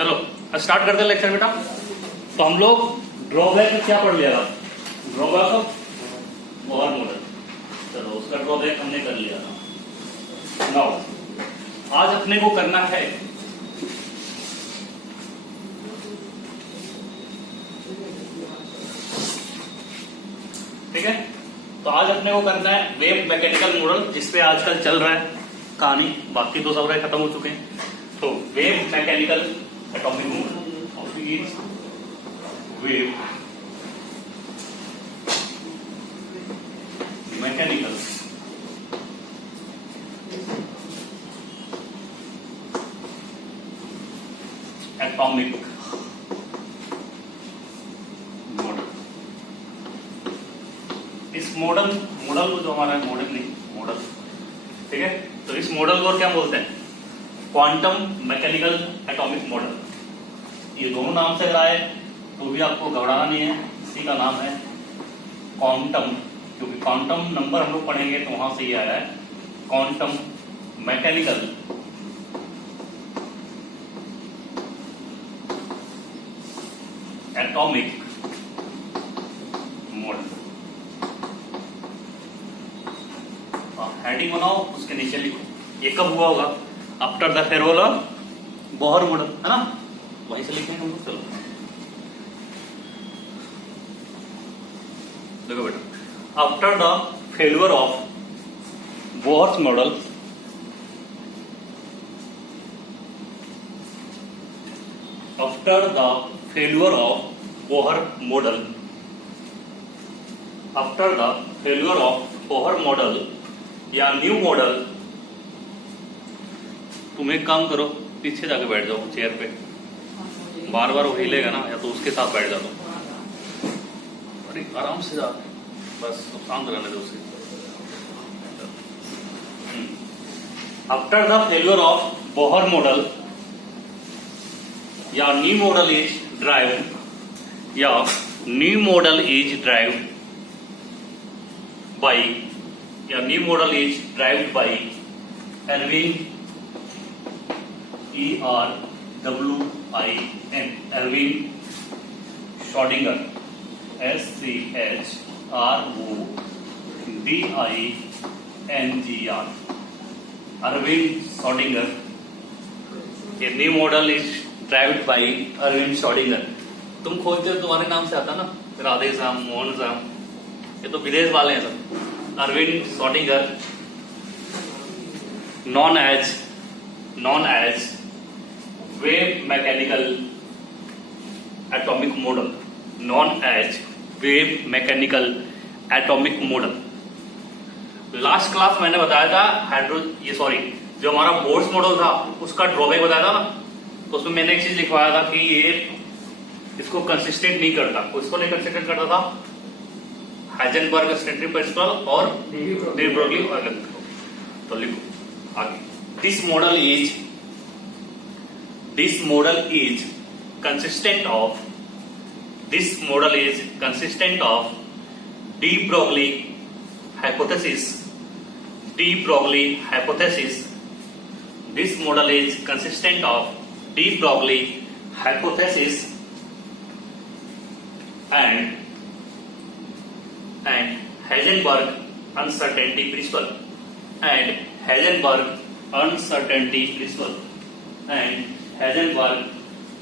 चलो स्टार्ट करते हैं लेक्चर बेटा। तो हम लोग ड्रॉबैक में क्या पढ़ लिया था? Drawback of Bohr model. चलो उसका ड्रॉबैक हमने कर लिया था। नाउ आज अपने को करना है ठीक है। तो आज अपने को करना है वेव मैकेनिकल मॉडल, जिसपे आजकल चल रहा है कहानी, बाकी तो सब खत्म हो चुके हैं। तो wave mechanical atomic model of is wave mechanical atomic model. इस मॉडल को जो हमारा मॉडल नहीं मॉडल ठीक है, तो इस मॉडल को क्या बोलते हैं? Quantum mechanical atomic model. ये दोनों नाम से रहा है तो भी आपको घबराना नहीं है, इसी का नाम है क्वांटम, क्योंकि क्वांटम नंबर हम लोग पढ़ेंगे तो वहां से ये आया है quantum mechanical atomic model. Heading बनाओ, उसके नीचे लिखो ये कब हुआ होगा? After the farewell of Bohr model, है ना? वहीं से लिखेंगे हम लोग। चलो देखो बेटा, after the failure of Bohr model, after the failure of Bohr model, after the failure of Bohr model a new model, तुम एक काम करो, पीछे जाके बैठ जाओ चेयर पे, बार बार वो हिलेगा ना, या तो उसके साथ बैठ जाओ। अरे आराम से जा, बस शांत रहने दो उसे। After the failure of Bohr model a new model is derived a new model is derived by a new model is derived by Elvin ERWIN Elvin Schrodinger SCHRODINGR Erwin Schrodinger. ये new model is derived by Erwin Schrodinger. तुम खोजते हो तुम्हारे नाम से आता ना, राधे श्याम, मोहन श्याम, ये तो विदेश वाले हैं सब। Arvind Schrodinger known as wave mechanical atomic model, known as wave mechanical atomic model. Last class मैंने बताया था जो हमारा बोर्स मॉडल था उसका ड्रॉबैक बताया था ना, तो उसमें मैंने एक चीज लिखवाया था कि ये इसको कंसिस्टेंट नहीं करता। इसको नहीं कंसिस्टेंट करता था हाइजेनबर्ग स्टैंडर्ड प्रिंसिपल और डी ब्रोगली। तो लिखो आगे, this model is consistent of de Broglie hypothesis. This model is consistent of de Broglie hypothesis and Heisenberg uncertainty principle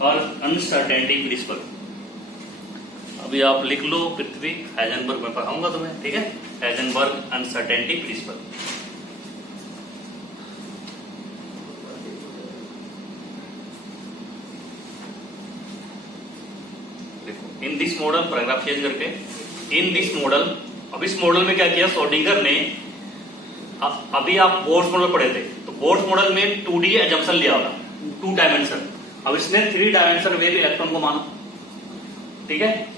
और अनसर्टेनिटी प्रिंसिपल। अभी आप लिख लो पृथ्वी, हाइजेनबर्ग में पढ़ाऊंगा तुम्हें, ठीक है? Heisenberg uncertainty principle. देखो, in this model, paragraph change करके, इन दिस मॉडल। अब इस मॉडल में क्या किया श्रोडिंगर ने? अभी आप बोर्स मॉडल पढ़े थे, तो बोर्स मॉडल में 2D एजम्पशन लिया होगा, 2 डायमेंशन। अब इसने 3 डायमेंशन वेव इलेक्ट्रॉन को माना, ठीक है?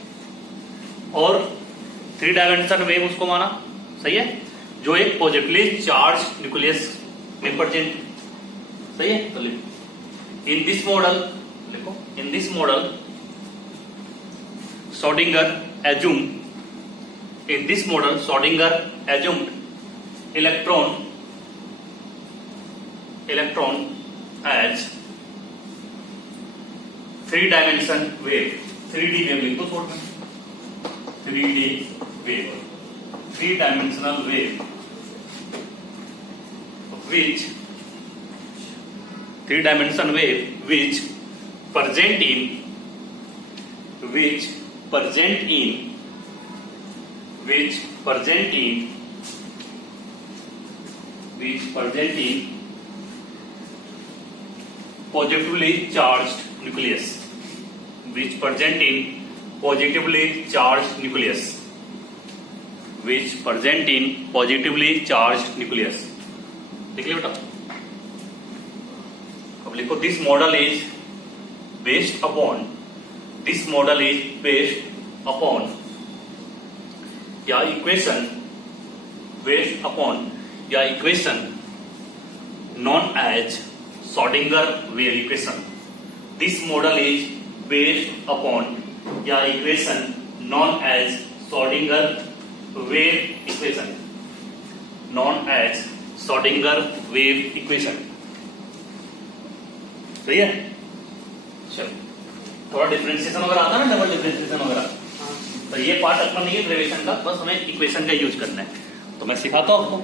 और 3 डायमेंशन वेव उसको माना, सही है? जो एक पॉजिटिवली चार्ज न्यूक्लियस में प्रेजेंट, सही है? तो लिखो इन दिस मॉडल, लिखो इन this model Schrodinger assumed electron as three dimension wave, 3D wave लिख दो शॉर्ट में, 3D wave, three dimensional wave which three dimension wave which present in positively charged nucleus, which present in positively charged nucleus, which present in positively charged nucleus. देख लिया बेटा, अब लिखो this model is based upon, this model is based upon या equation, based upon या equation known as Schrödinger wave equation. This model is based upon या equation known as Schrödinger wave equation, known as Schrödinger wave equation. सही है? चलो, थोड़ा differentiation वगैरह आता है ना, डबल डिफरेंशिएशन वगैरह, तो ये पार्ट अपना नहीं है डेरिवेशन का, बस हमें इक्वेशन का यूज करना है, तो मैं सिखाता हूं आपको।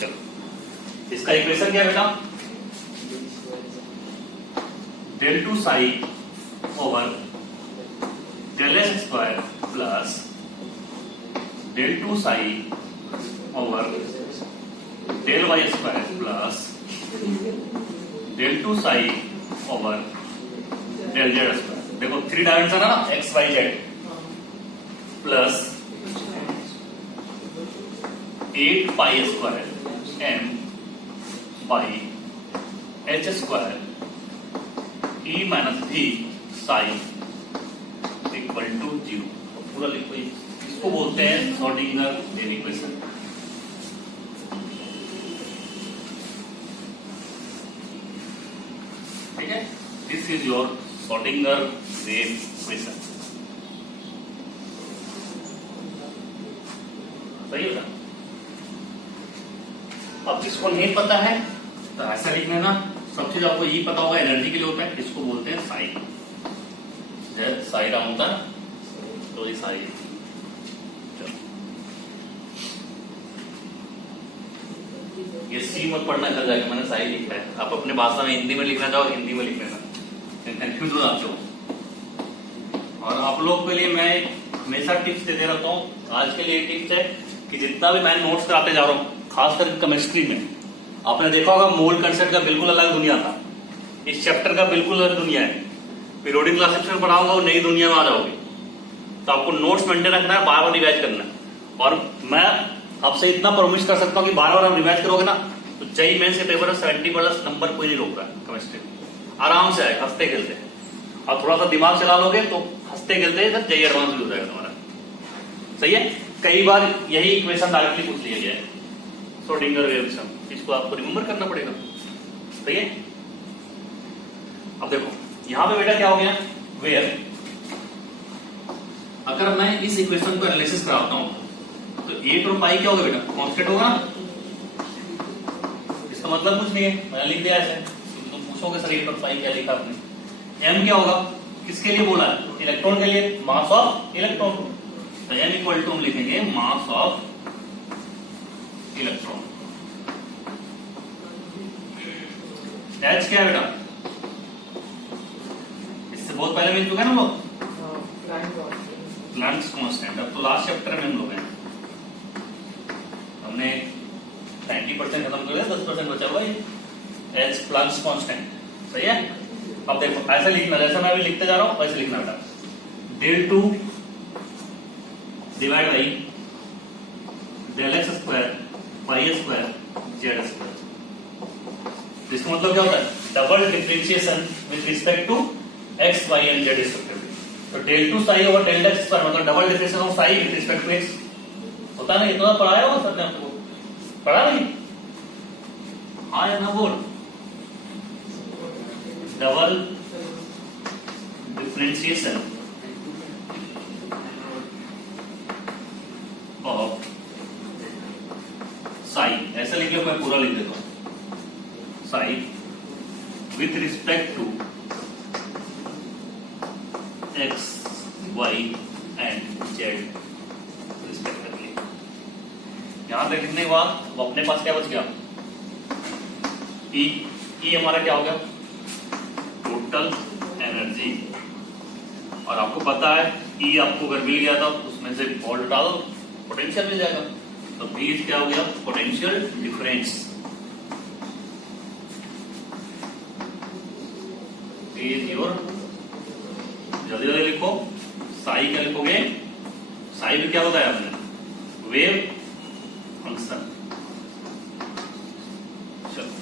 चलो, इसका इक्वेशन क्या है बेटा? del 2 psi over del s square plus del 2 psi over del y square plus del 2 psi over del z square। देखो थ्री डायमेंशन है ना, x y z plus 8 pi square m by h square E minus भी sign equal to 0। पूरा लिखो, इसको बोलते हैं Schrodinger wave equation. ठीक है, this is your Schrodinger wave equation. सही है। अब जिसको नहीं पता है तो ऐसा लिख लेना, सब चीज आपको यही पता होगा, एनर्जी के लिए होता है, इसको बोलते हैं साइन। साइन डाउन होता है तो ये साइन। ये सी मत पढ़ना कर जाएगा, मैंने साइन लिखा है, आप अपने भाषा में हिंदी में लिखना चाहो हिंदी में लिख लेना, कंफ्यूज हो जाते हो। और आप लोग के लिए मैं हमेशा टिप्स देते रहता हूँ, आज के लिए टिप्स है कि जितना भी मैं नोट्स कराते जा रहा हूँ, खासकर केमिस्ट्री में, आपने देखा होगा मोल कंसेप्ट का बिल्कुल अलग दुनिया था, इस चैप्टर का बिल्कुल अलग दुनिया है। पीरियोडिक क्लासेस में पढ़ाऊंगा वो नई दुनिया में आ जाओगे, तो आपको नोट्स मेंटेन रखना है, बार बार रिवाइज करना है। और मैं आपसे इतना प्रॉमिस कर सकता हूँ कि बार बार आप रिवाइज करोगे ना, तो जेईई मेंस के पेपर में 70+ नंबर कोई नहीं रोक रहा है केमिस्ट्री में, आराम से आएगा हंसते खेलते। और थोड़ा सा दिमाग चला लोगे तो हंसते खेलते जेईई एडवांस भी हो जाएगा तुम्हारा। सही है, कई बार यही इक्वेशन डायरेक्टली पूछ लिया गया है, श्रोडिंगर वेव इक्वेशन, इसको आपको रिमेंबर करना पड़ेगा। सही है। अब देखो यहां पे बेटा क्या हो गया, वेयर अगर मैं इस इक्वेशन को एनालिसिस कराता हूं तो 8 और पाई क्या होगा बेटा, कांस्टेंट होगा ना। इसका मतलब कुछ नहीं है, मैंने लिख दिया ऐसे, तुम पूछोगे सर 8 और पाई क्या लिखा आपने। m क्या होगा, किसके लिए बोला है, इलेक्ट्रॉन के लिए, मास ऑफ इलेक्ट्रॉन। तो m इक्वल टू हम लिखेंगे मास ऑफ इलेक्ट्रॉन। H क्या है बेटा, इससे बहुत पहले मिल चुका है ना लोग, प्लैंक्स कांस्टेंट। अब तो लास्ट चैप्टर में हम लोग हैं, हमने 90% खत्म कर दिया, 10% बचा हुआ है। H Planck's constant. सही है। अब देखो ऐसा लिखना, जैसा मैं अभी लिखते जा रहा हूं वैसे लिखना बेटा, del 2 divide by del x square pi square zed square. इसका मतलब क्या होता है, double differentiation with respect to x, y and z respectively. तो del 2 psi over del x square मतलब double differentiation of psi with respect to x होता है ना। इतना पढ़ाया होगा सर ने आपको, पढ़ा नहीं? हाँ या ना बोल। डबल डिफरेंशिएशन ऑफ साई, ऐसा लिख लो, मैं पूरा लिख देता हूं, psi with respect to x y and z respectively. यहां तक लिखने के बाद अब अपने पास क्या बच गया, ई हमारा क्या हो गया, टोटल एनर्जी। और आपको पता है ई आपको अगर मिल गया था उसमें से वोल्ट डालो पोटेंशियल मिल जाएगा, तो बी क्या हो गया, पोटेंशियल डिफरेंस। इज योर, जल्दी जल्दी लिखो, साई क्या लिखोगे, साई भी क्या बताया हमने, वेव फंक्शन। चलो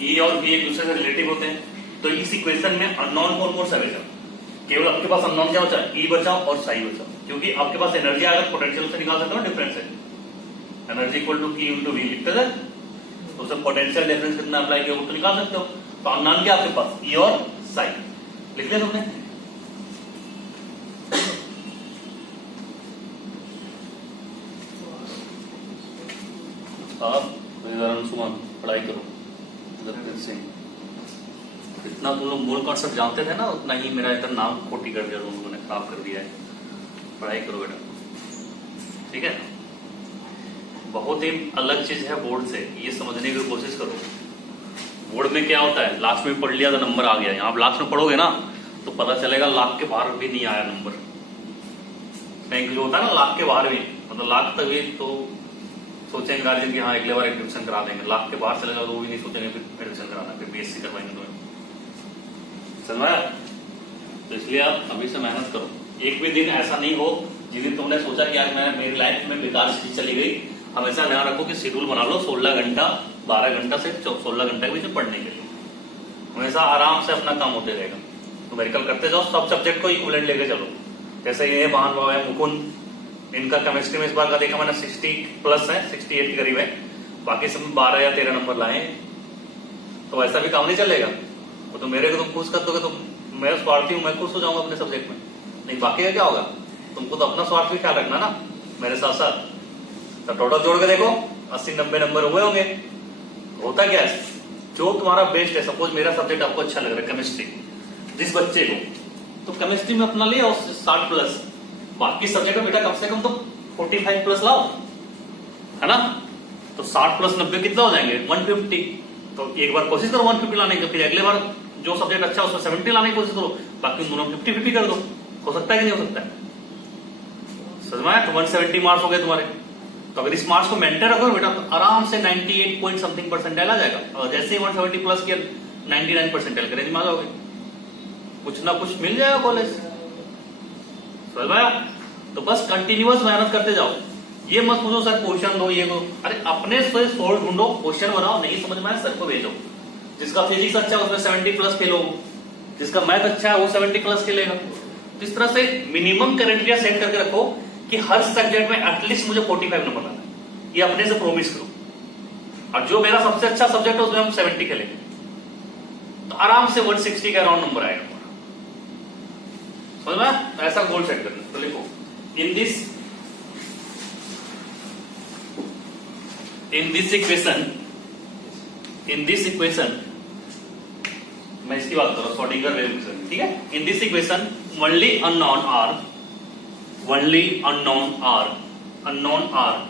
ई और बी एक दूसरे से रिलेटिव होते हैं, तो इस इक्वेशन में अननोन कौन कौन सा बचा, केवल आपके पास अननोन क्या बचा, ई बचा और साई बचा, क्योंकि आपके पास एनर्जी आएगा पोटेंशियल से निकाल सकते हो ना, डिफरेंस है energy equal to E into V लिखते थे, तो उससे पोटेंशियल डिफरेंस कितना अप्लाई किया वो तो निकाल सकते हो। तो अननोन क्या आपके पास, ई और साई, लिख लिया तुमने। आप सुमन पढ़ाई करो से, इतना तुम लोग मूल कॉन्सेप्ट जानते थे ना, उतना ही मेरा इतना नाम खोटी कर दिया, तुम लोगों ने खराब कर दिया है। पढ़ाई करो बेटा, ठीक है। बहुत ही अलग चीज है बोर्ड से, ये समझने की कोशिश करो। बोर्ड में क्या होता है, लास्ट में पढ़ लिया तो नंबर आ गया, यहाँ आप लास्ट में पढ़ोगे ना तो पता चलेगा लाख के बाहर भी नहीं आया नंबर। बैंक जो होता है ना लाख के बाहर भी, मतलब लाख तक भी तो सोचेंगे गार्जियन की हाँ अगले बार एडमिशन करा देंगे, लाख के बाहर चलेगा तो वो भी नहीं सोचेंगे फिर एडमिशन कराना, फिर बीएससी करवाएंगे तुम्हें, समझ में आया? तो इसलिए आप अभी से मेहनत करो। एक भी दिन ऐसा नहीं हो जिस दिन तुमने सोचा कि यार मैं मेरी लाइफ में बेकार चीज चली गई। हमेशा ध्यान रखो कि शेड्यूल बना लो 16 घंटा 12 घंटा से 16 घंटा के बीच पढ़ने के लिए, हमेशा आराम से अपना काम होते रहेगा। तो मेडिकल करते जाओ, सब सब्जेक्ट को इक्विवेलेंट लेके चलो। जैसे ये महान भाव है मुकुंद, इनका केमिस्ट्री में इस बार का देखा मैंने 60+ है, 68 के करीब है, बाकी सब 12 या 13 नंबर लाए। तो ऐसा भी काम नहीं चलेगा। तो मेरे को तुम खुश कर दोगे तो मैं स्वार्थी हूं, मैं खुश हो जाऊंगा अपने सब्जेक्ट में, नहीं बाकी का क्या होगा। तुमको तो अपना स्वार्थ भी ख्याल रखना ना मेरे साथ साथ। तो टोटल जोड़ के देखो 80-90 नंबर हुए होंगे। होता क्या है, जो तुम्हारा बेस्ट है, सपोज मेरा सब्जेक्ट आपको अच्छा लग रहा है केमिस्ट्री, जिस बच्चे को तो केमिस्ट्री में अपना लिया 60+, बाकी सब्जेक्ट में बेटा कम से कम तो 45+ लाओ, है ना। तो 60+90 कितना हो जाएंगे 150। तो एक बार कोशिश करो 150 लाने की, फिर अगले बार जो सब्जेक्ट अच्छा है उसमें 70 लाने की कोशिश करो, बाकी दोनों 50-50 कर दो। हो सकता है कि नहीं हो सकता है, समझ में आया? तो 170 मार्क्स हो गए तुम्हारे। तो अगर इस मार्क्स को मेंटेन रखो बेटा तो आराम से 98 पॉइंट समथिंग परसेंटाइल आ जाएगा। और जैसे ही 170+ किया 99 परसेंटाइल के रेंज में आ जाओगे, कुछ ना कुछ मिल जाएगा कॉलेज, समझ में आया? तो बस कंटिन्यूअस मेहनत करते जाओ। ये मत पूछो सर क्वेश्चन दो ये दो, अरे अपने से सोल्व ढूंढो, क्वेश्चन बनाओ, नहीं समझ में आया सर को भेजो। जिसका फिजिक्स अच्छा है उसमें 70+ खेलो, जिसका मैथ अच्छा है वो 70+ खेलेगा। तो इस तरह से मिनिमम क्राइटेरिया सेट करके रखो कि हर सब्जेक्ट में एटलीस्ट मुझे 45 नंबर लाना है, ये अपने से प्रोमिस करो। और जो मेरा सबसे अच्छा सब्जेक्ट है उसमें हम 70 खेलेंगे, तो आराम से 160 का अराउंड नंबर आएगा, समझ में? तो ऐसा गोल सेट करना। तो लिखो इन दिस इक्वेशन मैं इसकी बात कर रहा हूं, श्रोडिंगर वेव इक्वेशन, ठीक है। In this equation only unknown are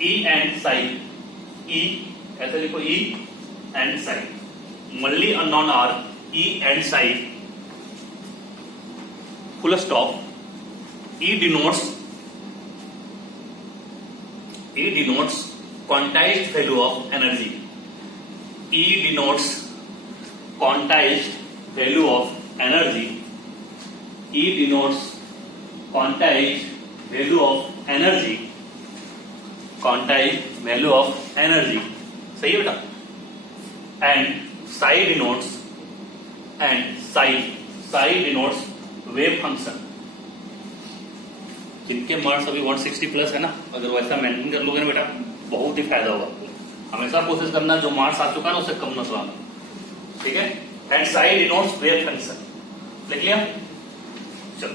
E and psi, E ऐसे लिखो E and psi, only unknown are E and psi, full stop. E denotes quantized value of energy. E denotes quantized value of energy. E denotes quantized value of energy. Quantized value of energy. सही है बेटा? And psi denotes wave function. जिनके marks अभी 160+ है ना, अगर वैसा maintain कर लोगे ना बेटा बहुत ही फायदा होगा। हमेशा कोशिश करना जो मार्क्स आ चुका है ना उससे कम मत लाना, ठीक है। And psi denotes wave function, लिख लिया? चलो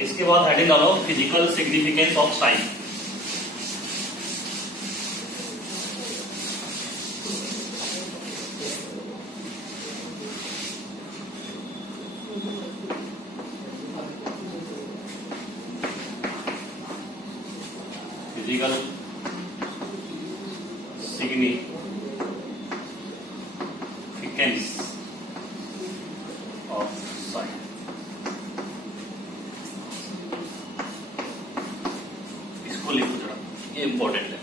इसके बाद हेडिंग डालो physical significance of sine. Physical significance of sine. इसको लिखो जरा, ये इंपॉर्टेंट है।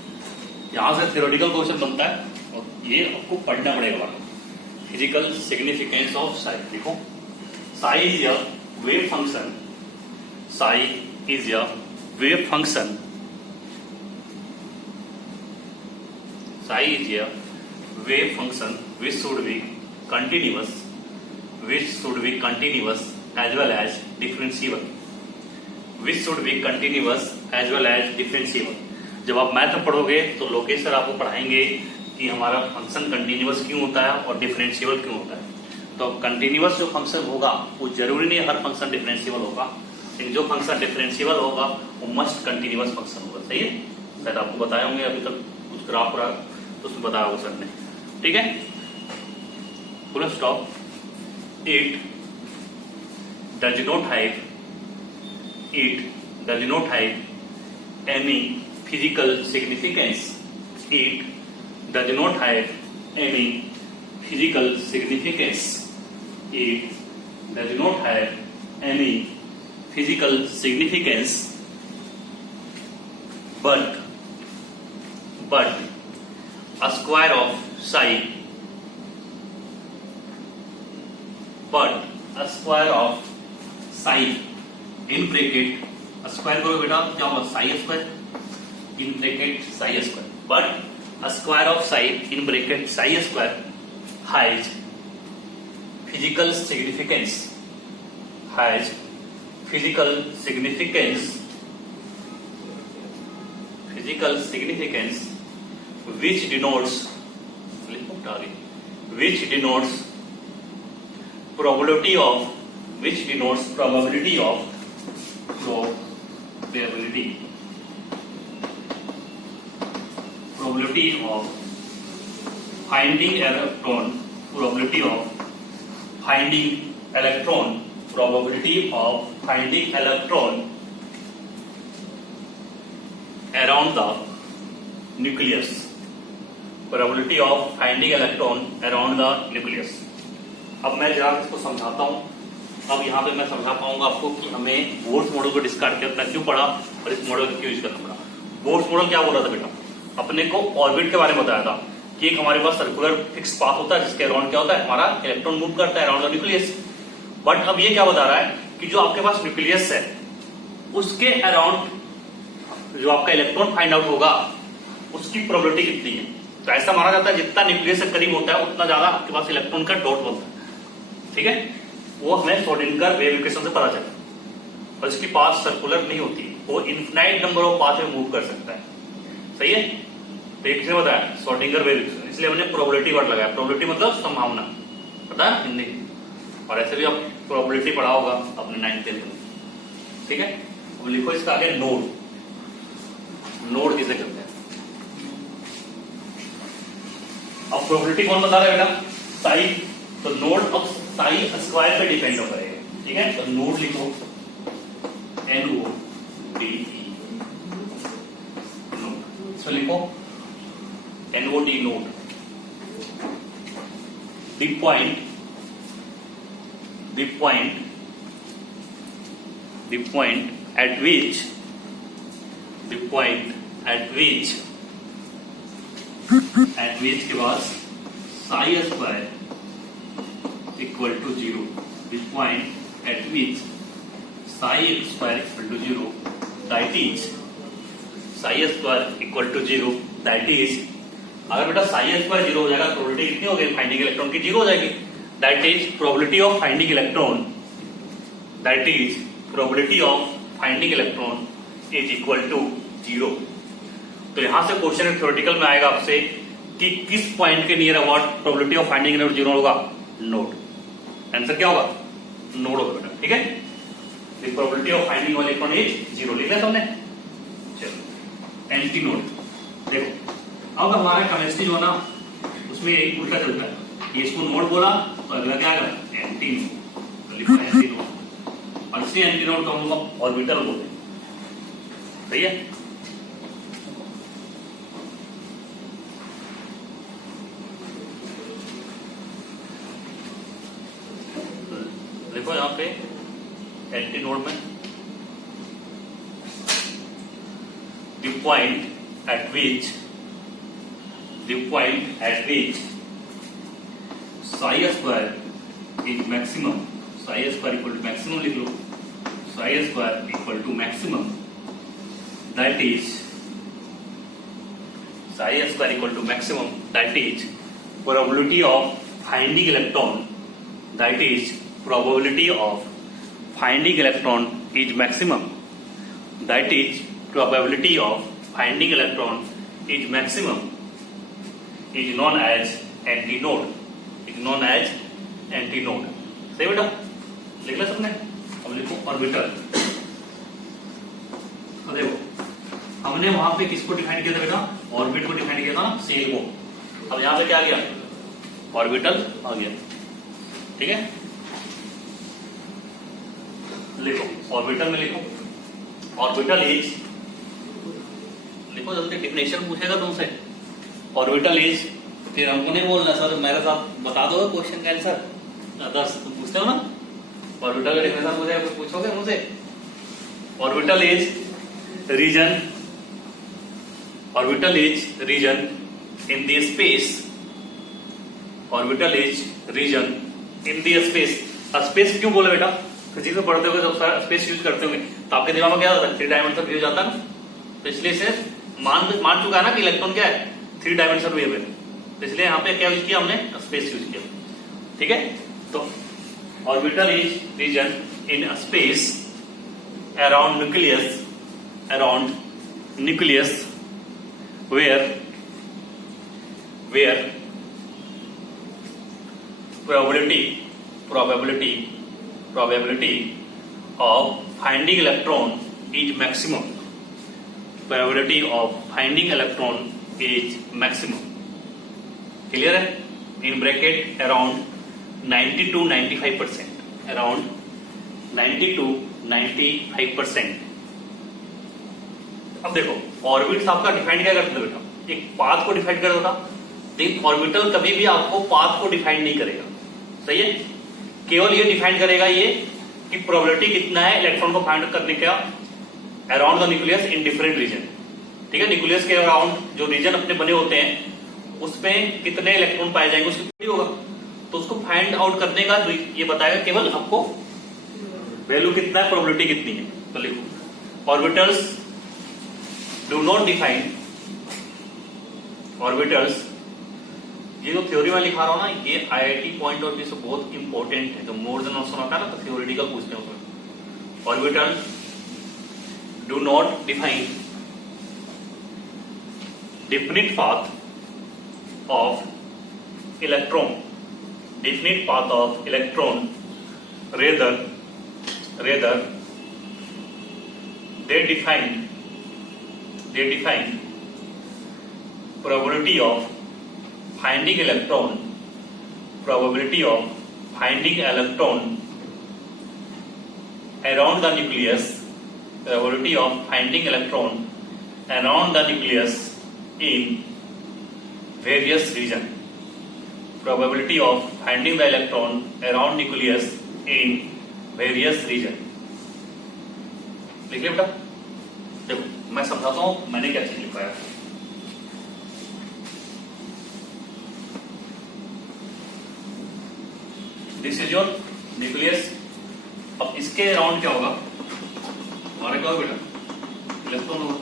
यहां से थ्योरेटिकल क्वेश्चन बनता है और ये आपको पढ़ना पड़ेगा। फिजिकल सिग्निफिकेंस ऑफ साइन लिखो। Sai is a wave function, Sai is a wave function, psi is a wave function which should be continuous as well as differentiable, जब आप मैथ में पढ़ोगे तो लोकेश सर आपको पढ़ाएंगे कि हमारा फंक्शन कंटिन्यूअस क्यों होता है और डिफरेंशिएबल क्यों होता है। तो कंटिन्यूअस जो फंक्शन होगा वो जरूरी नहीं हर फंक्शन डिफरेंशिएबल होगा, लेकिन जो फंक्शन डिफरेंशिएबल होगा वो मस्ट कंटिन्यूअस फंक्शन होगा। सही है, शायद आपको बताए होंगे अभी तक कुछ ग्राफ रहा तो उसमें बताया होगा सर ने। ठीक है, full stop. It does not have any physical significance, it does not have any physical significance, it does not have any physical significance, but a square of psi, in bracket, square करो बेटा क्या होगा, Sai square in bracket Sai square, but a square of psi in bracket psi square has physical significance, which denotes probability of finding electron around the nucleus, अब मैं जरा इसको समझाता हूं। अब यहाँ पे मैं समझा पाऊंगा आपको कि हमें बोर्स मॉडल को डिस्कार्ड करना क्यों पड़ा और इस मॉडल को क्यों यूज करना पड़ा। बोर्स मॉडल क्या बोल रहा था बेटा, अपने को ऑर्बिट के बारे में बताया था कि एक हमारे पास सर्कुलर फिक्स पाथ होता है जिसके अराउंड क्या होता है, हमारा इलेक्ट्रॉन मूव करता है अराउंड द न्यूक्लियस। बट अब ये क्या बता रहा है कि जो आपके पास न्यूक्लियस है उसके अराउंड जो आपका इलेक्ट्रॉन फाइंड आउट होगा उसकी प्रोबेबिलिटी कितनी है। तो ऐसा माना जाता है जितना न्यूक्लियस से करीब होता है उतना ज्यादा आपके पास इलेक्ट्रॉन का डॉट बनता है। ठीक है, वो हमें श्रोडिंगर वेव इक्वेशन से पता चला। और इसकी पाथ सर्कुलर नहीं होती, वो इनफिनाइट नंबर ऑफ पाथ में मूव कर सकता है। सही है, तो ये किसने बताया, श्रोडिंगर वेव इक्वेशन। इसलिए हमने प्रोबेबिलिटी वर्ड लगाया। प्रोबेबिलिटी मतलब संभावना, पता है हिंदी, और ऐसे भी आप प्रोबेबिलिटी पढ़ा होगा अपने 9th 10th में। ठीक है, अब लिखो इसका आगे नोड किसे करते हैं। अब प्रोबेबिलिटी कौन बता रहा है बेटा, साई। तो नोड अब साई स्क्वायर पे डिपेंड हो करेगा। ठीक है, तो नोड लिखो NODE, इसमें लिखो NOD node. The point at which के बाद psi square equal to 0, the point at which psi square equal to 0, that is psi square equal to 0, that is अगर बेटा psi square 0 हो जाएगा प्रोबेबिलिटी कितनी हो गई फाइंडिंग इलेक्ट्रॉन की, 0 हो जाएगी। that is probability of finding electron is equal to 0। तो यहां से क्वेश्चन थ्योरेटिकल में आएगा आपसे कि किस पॉइंट के near about probability of finding electron 0 होगा, नोड। आंसर क्या होगा, नोड होगा बेटा। ठीक है, the probability of finding one electron is 0। लिख लिया तुमने? चलो एंटी नोड देखो, अब हमारा केमिस्ट्री जो ना उसमें यही उल्टा चलता है, ये इसको नोड बोला तो अगला क्या करा? Anti node. तो लिखो एंटी नोड, और इसी एंटी नोड को हम लोग ऑर्बिटल बोलते हैं। सही है? देखो यहाँ पे एंटी नोड में the point at which psi square is maximum, psi square equal to maximum लिख लो, psi square equal to maximum, that is psi square equal to maximum, that is probability of finding electron, that is probability of finding electron is maximum, that is probability of finding electron is maximum, is known as antinode, is known as antinode। सही बेटा? लिख लिया सबने? अब लिखो orbital. देखो हमने वहां पे किसको डिफाइन किया था बेटा? ऑर्बिट को डिफाइन किया था, सेल को। अब यहां पे क्या आ गया? ऑर्बिटल आ गया। ठीक है, लिखो ऑर्बिटल में लिखो, ऑर्बिटल इज, लिखो जल्दी, डिफिनेशन पूछेगा तुमसे। ऑर्बिटल इज, फिर हमको नहीं बोलना सर मेरे साथ बता दो क्वेश्चन का आंसर, अदर्स तुम पूछते हो ना, ऑर्बिटल का डिफिनेशन मुझे कुछ पूछोगे मुझसे? Orbital is region, orbital is region in the space, orbital is region in the space. Space क्यों बोले बेटा? फिजिक्स में पढ़ते हुए जब स्पेस यूज करते होंगे तो आपके दिमाग में क्या आता है? 3 डायमेंशनल व्यू जाता है, तो इसलिए से मान चुका है ना कि इलेक्ट्रॉन क्या है? 3 डायमेंशनल वेव है, तो इसलिए यहाँ पे क्या यूज किया हमने? स्पेस यूज किया। ठीक है, तो orbital is region in space around nucleus where probability of finding electron is maximum, probability of finding electron is maximum। Clear है? In bracket around 90 to 95%, around 90 to 95%। अब देखो ऑर्बिट्स आपका डिफाइन क्या करते थे बेटा? एक पाथ को डिफाइन करता था, लेकिन ऑर्बिटल कभी भी आपको पाथ को डिफाइन नहीं करेगा। सही है? केवल ये डिफाइन करेगा ये कि प्रोबेबिलिटी कितना है इलेक्ट्रॉन को फाइंड करने का around the nucleus in different region. ठीक है, न्यूक्लियस के अराउंड जो रीजन अपने बने होते हैं उसमें कितने इलेक्ट्रॉन पाए जाएंगे उसकी होगा, तो उसको फाइंड आउट करने का ये बताएगा केवल आपको वैल्यू कितना है, प्रोबेबिलिटी कितनी है। तो लिखो orbitals do not define, orbitals, ये जो थ्योरी में लिखा रहा हूं ना ये आईआईटी पॉइंट ऑफ व्यू से बहुत इंपॉर्टेंट है। जो मोर देन ऑप्शन होता है ना तो थ्योरेटिकल पूछते हैं उसमें। Orbital do not define definite path of electron, rather they define probability of finding electron around the nucleus, probability of finding electron around the nucleus in various region, probability of finding the electron around nucleus in various region। लिखिए बेटा, देखो मैं समझाता हूं मैंने क्या चीज लिखा है। This is your nucleus. अब इसके अराउंड क्या होगा? हमारे क्या होगा बेटा? इलेक्ट्रॉन होगा।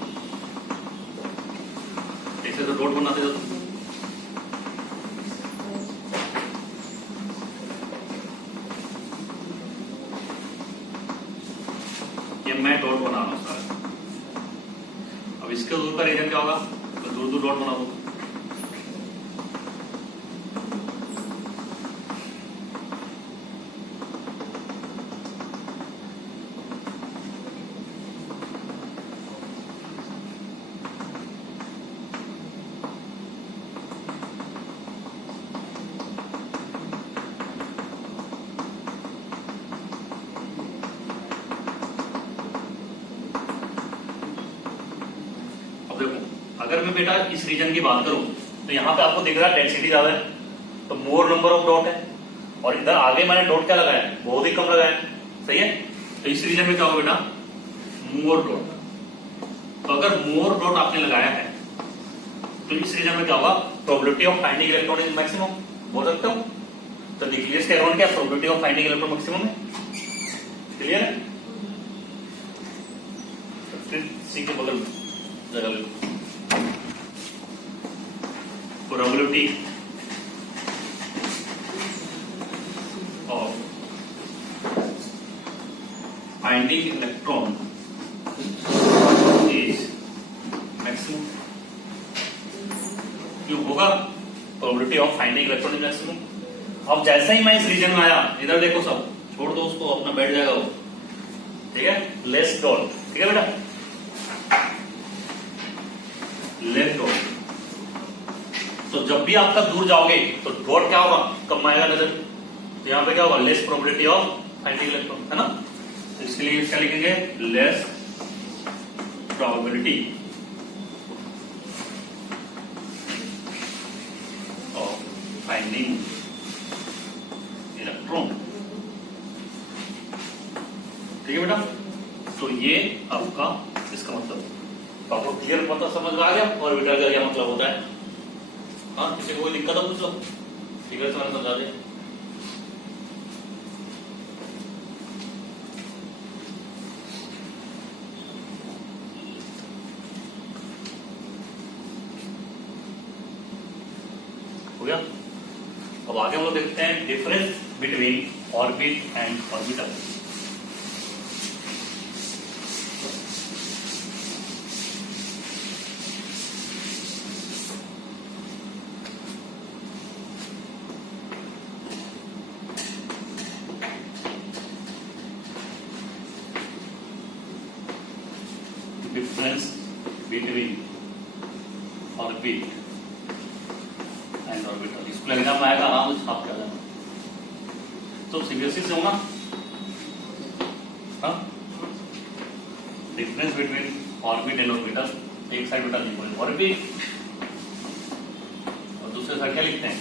ऐसे तो डॉट बनाते जाते, ये मैं डॉट बना रहा हूं सारा। अब इसके दूर का रीजन क्या होगा? तो दूर दूर डॉट बना दो। देखो अगर मैं बेटा इस रीजन की बात करूं तो यहाँ पे आपको दिख रहा है डेंसिटी ज्यादा है तो मोर नंबर ऑफ डॉट है, और इधर आगे मैंने डॉट क्या लगाया है, बहुत ही कम लगाया है, सही है। तो इस रीजन में क्या होगा बेटा, मोर डॉट। तो अगर मोर डॉट आपने लगाया है तो इस रीजन में क्या होगा, probability of finding electron is maximum, बोल सकते हो। तो न्यूक्लियस के अराउंड क्या probability of finding electron maximum है, क्लियर है। फिर सी के बगल में जगह लो, probability of finding electron is maximum. क्यों होगा, probability of finding electron is maximum. अब जैसे ही मैं इस रीजन में आया, इधर देखो सब छोड़ दो उसको, अपना बैठ जाएगा वो, ठीक है। लेस डॉट, ठीक है बेटा, लेस डॉट। तो जब भी आप तक दूर जाओगे तो डॉट क्या होगा, कम आएगा नजर। तो यहां पे क्या होगा, less probability of finding electron, है ना। तो इसके लिए क्या लिखेंगे, less probability of finding electron, ठीक है बेटा। तो ये आपका इसका मतलब, तो आपको क्लियर पता समझ में आ गया ऑर्बिटल का क्या मतलब होता है। हाँ, किसी को कोई दिक्कत हो पूछ लो, ठीक है, मैंने समझा दिया। हो गया। अब आगे हम लोग देखते हैं difference between orbit and orbital. Difference between orbit and orbital, इसको एग्जाम में आएगा, आराम से छाप कर लेना। तो सीबीएसई से होगा, हाँ, difference between orbit and orbital. एक साइड बेटा लिखो ऑर्बिट और दूसरे साइड क्या लिखते हैं,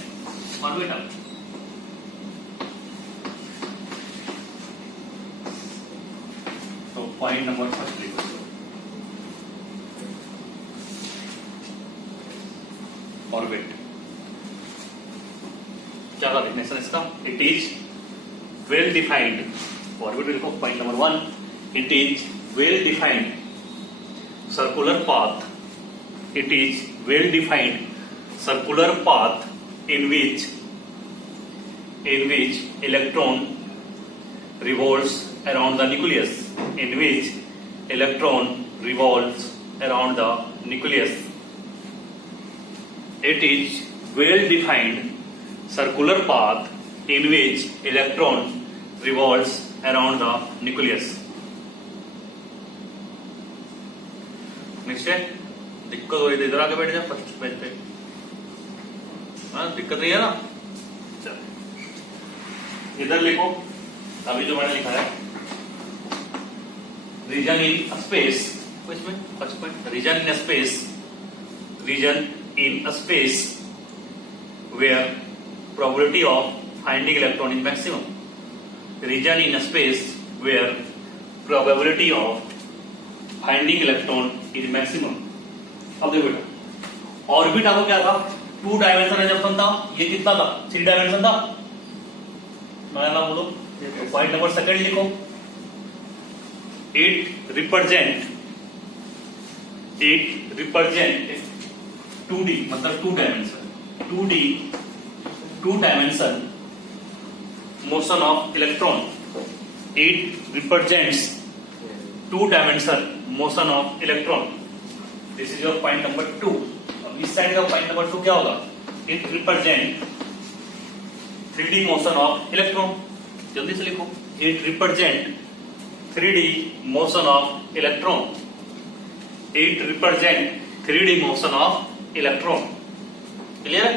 ऑर्बिटल। तो पॉइंट नंबर फर्स्ट लिखो, ऑर्बिट। क्या था डेफिनेशन इसका, it is well defined, orbit लिखो point number 1, it is well defined circular path, it is well defined circular path in which electron revolves around the nucleus, in which electron revolves around the nucleus. It is well defined circular path in which electron revolves around the nucleus. Next है, दिक्कत हो रही है इधर आके बैठ जा first page पे, हाँ दिक्कत नहीं है ना। चल इधर लिखो अभी जो मैंने लिखा है, रीजन इन स्पेस, इसमें first point, region in space, region in a space where probability of finding electron is maximum, region in a space where probability of finding electron is maximum। अब देखो बेटा, ऑर्बिट आपको क्या था, 2 dimension assumption था, ये कितना था, 3 डायमेंशन था, नया नाम बोलो। पॉइंट नंबर सेकंड लिखो, इट रिप्रेजेंट 2D मतलब 2 dimension motion of electron, it represents 2 dimension motion of electron. This is your point number 2। अब इस साइड का पॉइंट नंबर 2 क्या होगा, it represent 3D motion of electron. जल्दी से लिखो, it represent 3D motion of electron, it represent 3D motion of electron, clear है।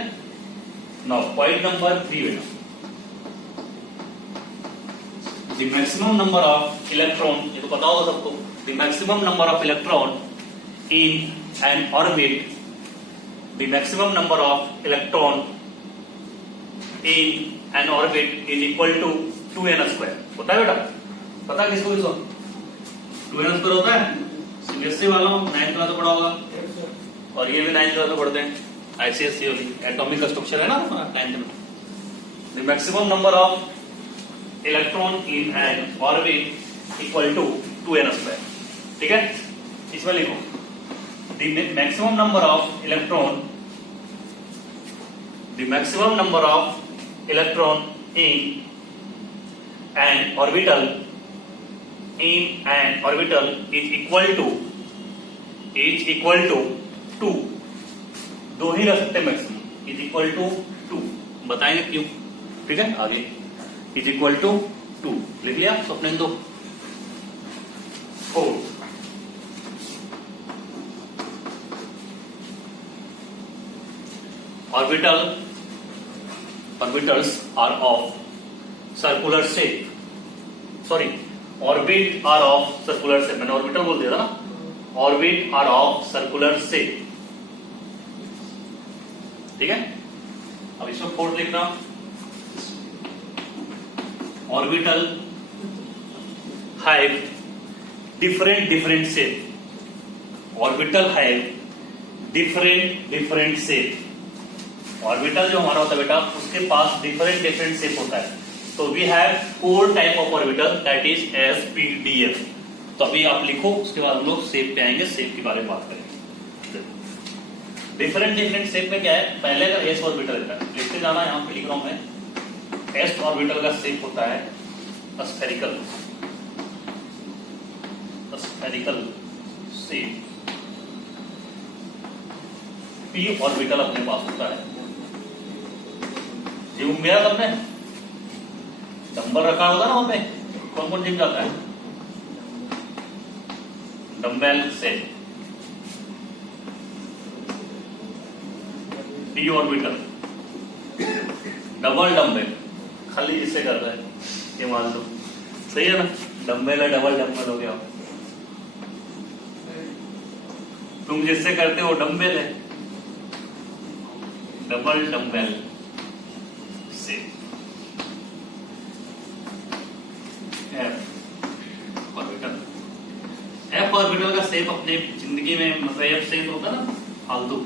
Now point number 3 बेटा, the maximum number of electron, ये तो पता होगा सबको, the maximum number of electron in an orbit, the maximum number of electron in an orbit is equal to 2n square. होता है बेटा? पता किसको किसको? 2n square होता है? सीबीएसई वालों 9th क्लास में पढ़ा होगा, और ये भी 9th क्लास में पढ़ते हैं, आईसीएसई होगी, एटॉमिक स्ट्रक्चर है ना 9th में. The maximum number of electron in an orbit equal to 2n square. ठीक है, इसमें लिखो the maximum number of electron in an orbital is equal to 2. दो ही रख सकते मैक्सिमम, is equal to 2. बताएंगे क्यों. ठीक है, आगे is equal to 2 लिख लिया. स्वप्न दो 4. Orbitals are of circular shape. Sorry, orbit are of circular shape. मैंने orbital बोल दिया था ना. Orbit are of circular shape. ठीक है, अब इसमें 4 लिखना. Orbital have different shape. Orbital have different shape. Orbital जो हमारा होता है बेटा, उसके पास डिफरेंट शेप होता है. तो we have 4 type of orbital, that is S P D F. तो अभी आप लिखो, उसके बाद हम लोग शेप पे आएंगे, शेप के बारे में बात करेंगे. डिफरेंट शेप में क्या है, पहले अगर एस ऑर्बिटल है, लिखते जाना, यहाँ पे लिख रहा हूं मैं. एस ऑर्बिटल का शेप होता है स्फेरिकल शेप. पी ऑर्बिटल अपने पास होता है. जिम गया सबने, डंबल रखा होगा ना वहां पे, कौन कौन जिम जाता है? डंबल से डी ऑर्बिटल, डबल डंबल खाली जिससे करता है, ये मान लो सही है ना. डंबल है, डबल डंबल हो गया. तुम जिससे करते हो डंबल है, डबल डंबल से. एफ ऑर्बिटल का शेप अपने जिंदगी में मतलब शेप होता है ना फालतू,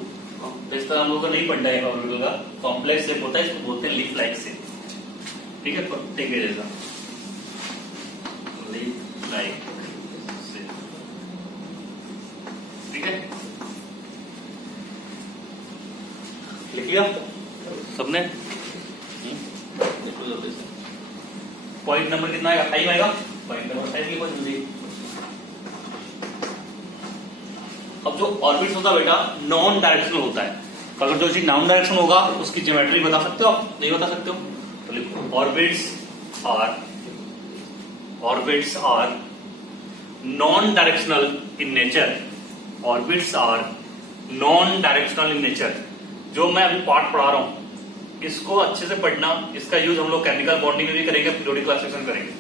इस तरह हम लोग को नहीं पढ़ना है. ऑर्बिटल का कॉम्प्लेक्स शेप होता है, इसको बोलते हैं लीफ लाइक शेप. ठीक है, पत्ते के जैसा लीफ लाइक शेप. ठीक है, लिख लिया सबने. पॉइंट नंबर कितना आएगा? 5 आएगा. पॉइंट नंबर 5 लिखो जल्दी. अब जो ऑर्बिट्स होता है बेटा, नॉन डायरेक्शनल होता है. अगर जो चीज नॉन डायरेक्शनल होगा, उसकी ज्योमेट्री बता सकते हो आप? नहीं बता सकते हो तो लिखो orbits are non directional in nature. Orbits are non directional in nature. जो मैं अभी पार्ट पढ़ा रहा हूं, इसको अच्छे से पढ़ना. इसका यूज हम लोग केमिकल बॉन्डिंग में भी करेंगे, पीरियोडिक क्लासिफिकेशन करेंगे,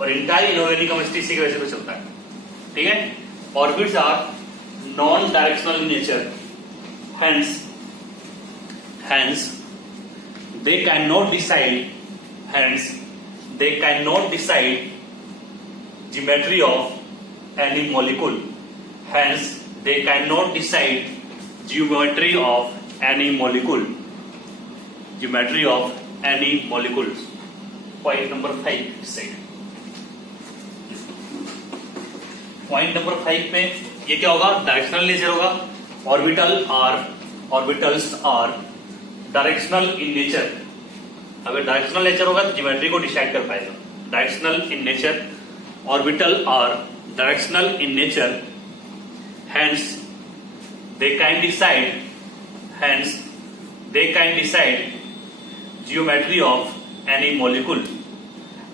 और इंटायर इनऑर्गेनिक केमिस्ट्री इसी की वजह से चलता है. ठीक है, orbits are non directional in nature, hence they cannot decide geometry of any molecule. Hence they cannot decide geometry of any molecule. Point number 5 said. Point number 5 में ये क्या होगा? डायरेक्शनल नेचर होगा. Orbitals are directional in nature. अगर directional nature होगा तो geometry को decide कर पाएगा. Directional in nature, orbital are directional in nature, hence they can decide geometry of any molecule.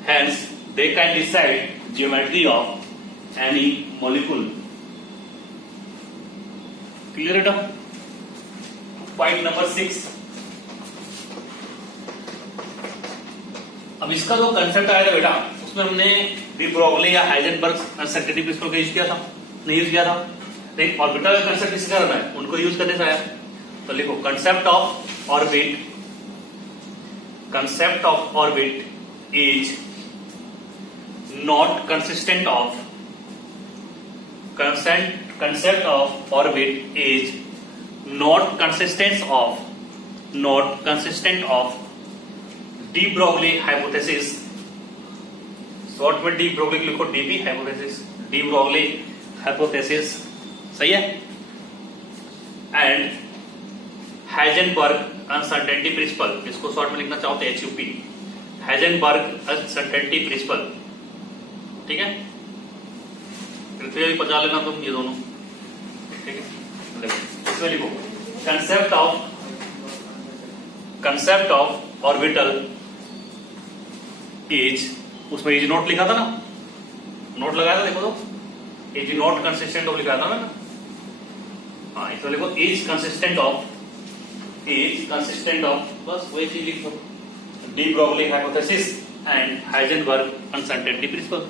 Hence they can decide geometry of any molecule. Clear it up? Point number 6. अब इसका जो concept आएगा बेटा, उसमें हमने de Broglie या Heisenberg uncertainty principal का use किया था, नहीं यूज किया था? नहीं, ऑर्बिटल का कंसेप्ट किसी करना है, उनको यूज करने से आया। तो लिखो concept of orbit, concept of orbit is not consistent of, concept of orbit is not consistent of de Broglie hypothesis, short में डी ब्रोगली लिखो, dB hypothesis, de Broglie hypothesis, सही है। एंड हाइजेनबर्ग अनसर्टेनिटी प्रिंसिपल, इसको short में लिखना चाहो तो HUP, Heisenberg uncertainty principal, ठीक है। फिर बचा लेना तुम ये दोनों, ठीक है। देखो इसमें लिखो कंसेप्ट ऑफ ऑर्बिटल इज, उसमें इज नॉट लिखा था ना, नोट लगाया था, देखो तो इज नॉट कंसिस्टेंट ऑफ लिखा था मैंने, हाँ इसमें लिखो इज कंसिस्टेंट ऑफ, बस वही चीज लिखो, de Broglie hypothesis and Heisenberg uncertainty principal.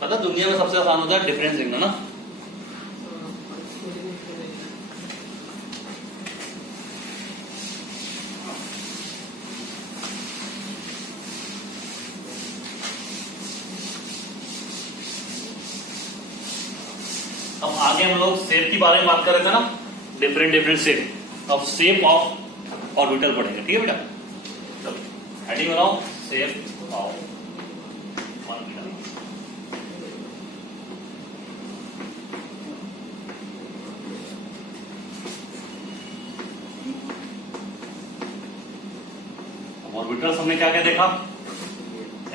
पता दुनिया में सबसे आसान होता है डिफरेंस लिखना ना, अब आगे हम लोग शेप के बारे में बात कर रहे थे ना, डिफरेंट शेप, अब शेप ऑफ ऑर्बिटल पढ़ेंगे, ठीक है बेटा। चलो हेडिंग बनाओ, शेप ऑफ ऑर्बिटल। ऑर्बिटल्स हमने क्या क्या देखा,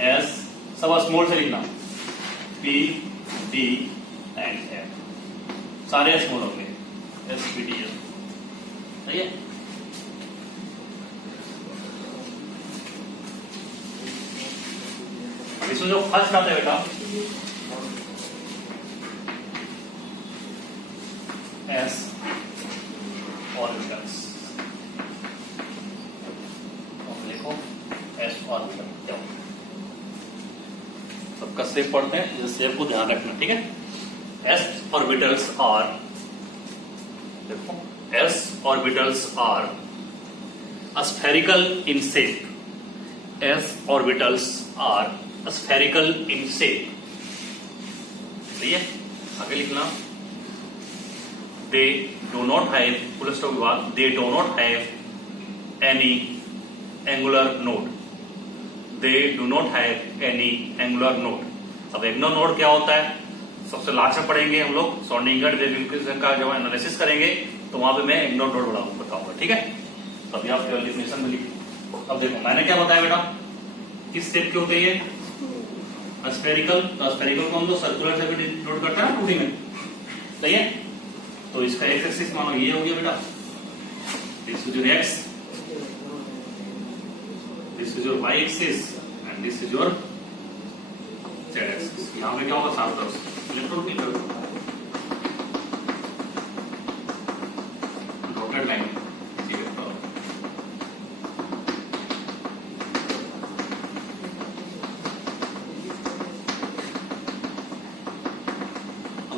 एस, सब स्मॉल से लिखना, पी डी एंड एफ, सारे स्मॉल होंगे, एस पी डी एफ, सही है। इसमें जो फर्स्ट आता है बेटा एस ऑर्बिटल्स, देखो एस ऑर्बिटल क्या होता है, सबका शेप पढ़ते हैं, इस शेप को ध्यान रखना, ठीक है। एस ऑर्बिटल्स आर, देखो S orbitals are spherical in shape, s orbitals are spherical in shape, सही है। आगे लिखना, they do not have, full stop के बाद, they do not have any angular node, they do not have any angular node। अब angular node क्या होता है, सबसे लास्ट में पढ़ेंगे हम लोग, सॉर्डिंगर डेरिवेशन का जब एनालिसिस करेंगे तो वहां पे मैं एंगुलर नोड बताऊंगा, ठीक है। तो अभी आप केवल डिफिनेशन में लिखो। अब देखो मैंने क्या बताया बेटा, किस शेप के होते हैं ये, स्फेरिकल, तो स्फेरिकल को हम लोग सर्कुलर से भी डिनोट करते हैं ना 2D में, सही है। तो इसका एक्स एक्सिस मानो ये हो गया बेटा, this is your x, this is your y axis and this is your z axis. यहाँ पे क्या होगा, सात तरफ इलेक्ट्रोड नहीं करो, डॉटेड लाइन,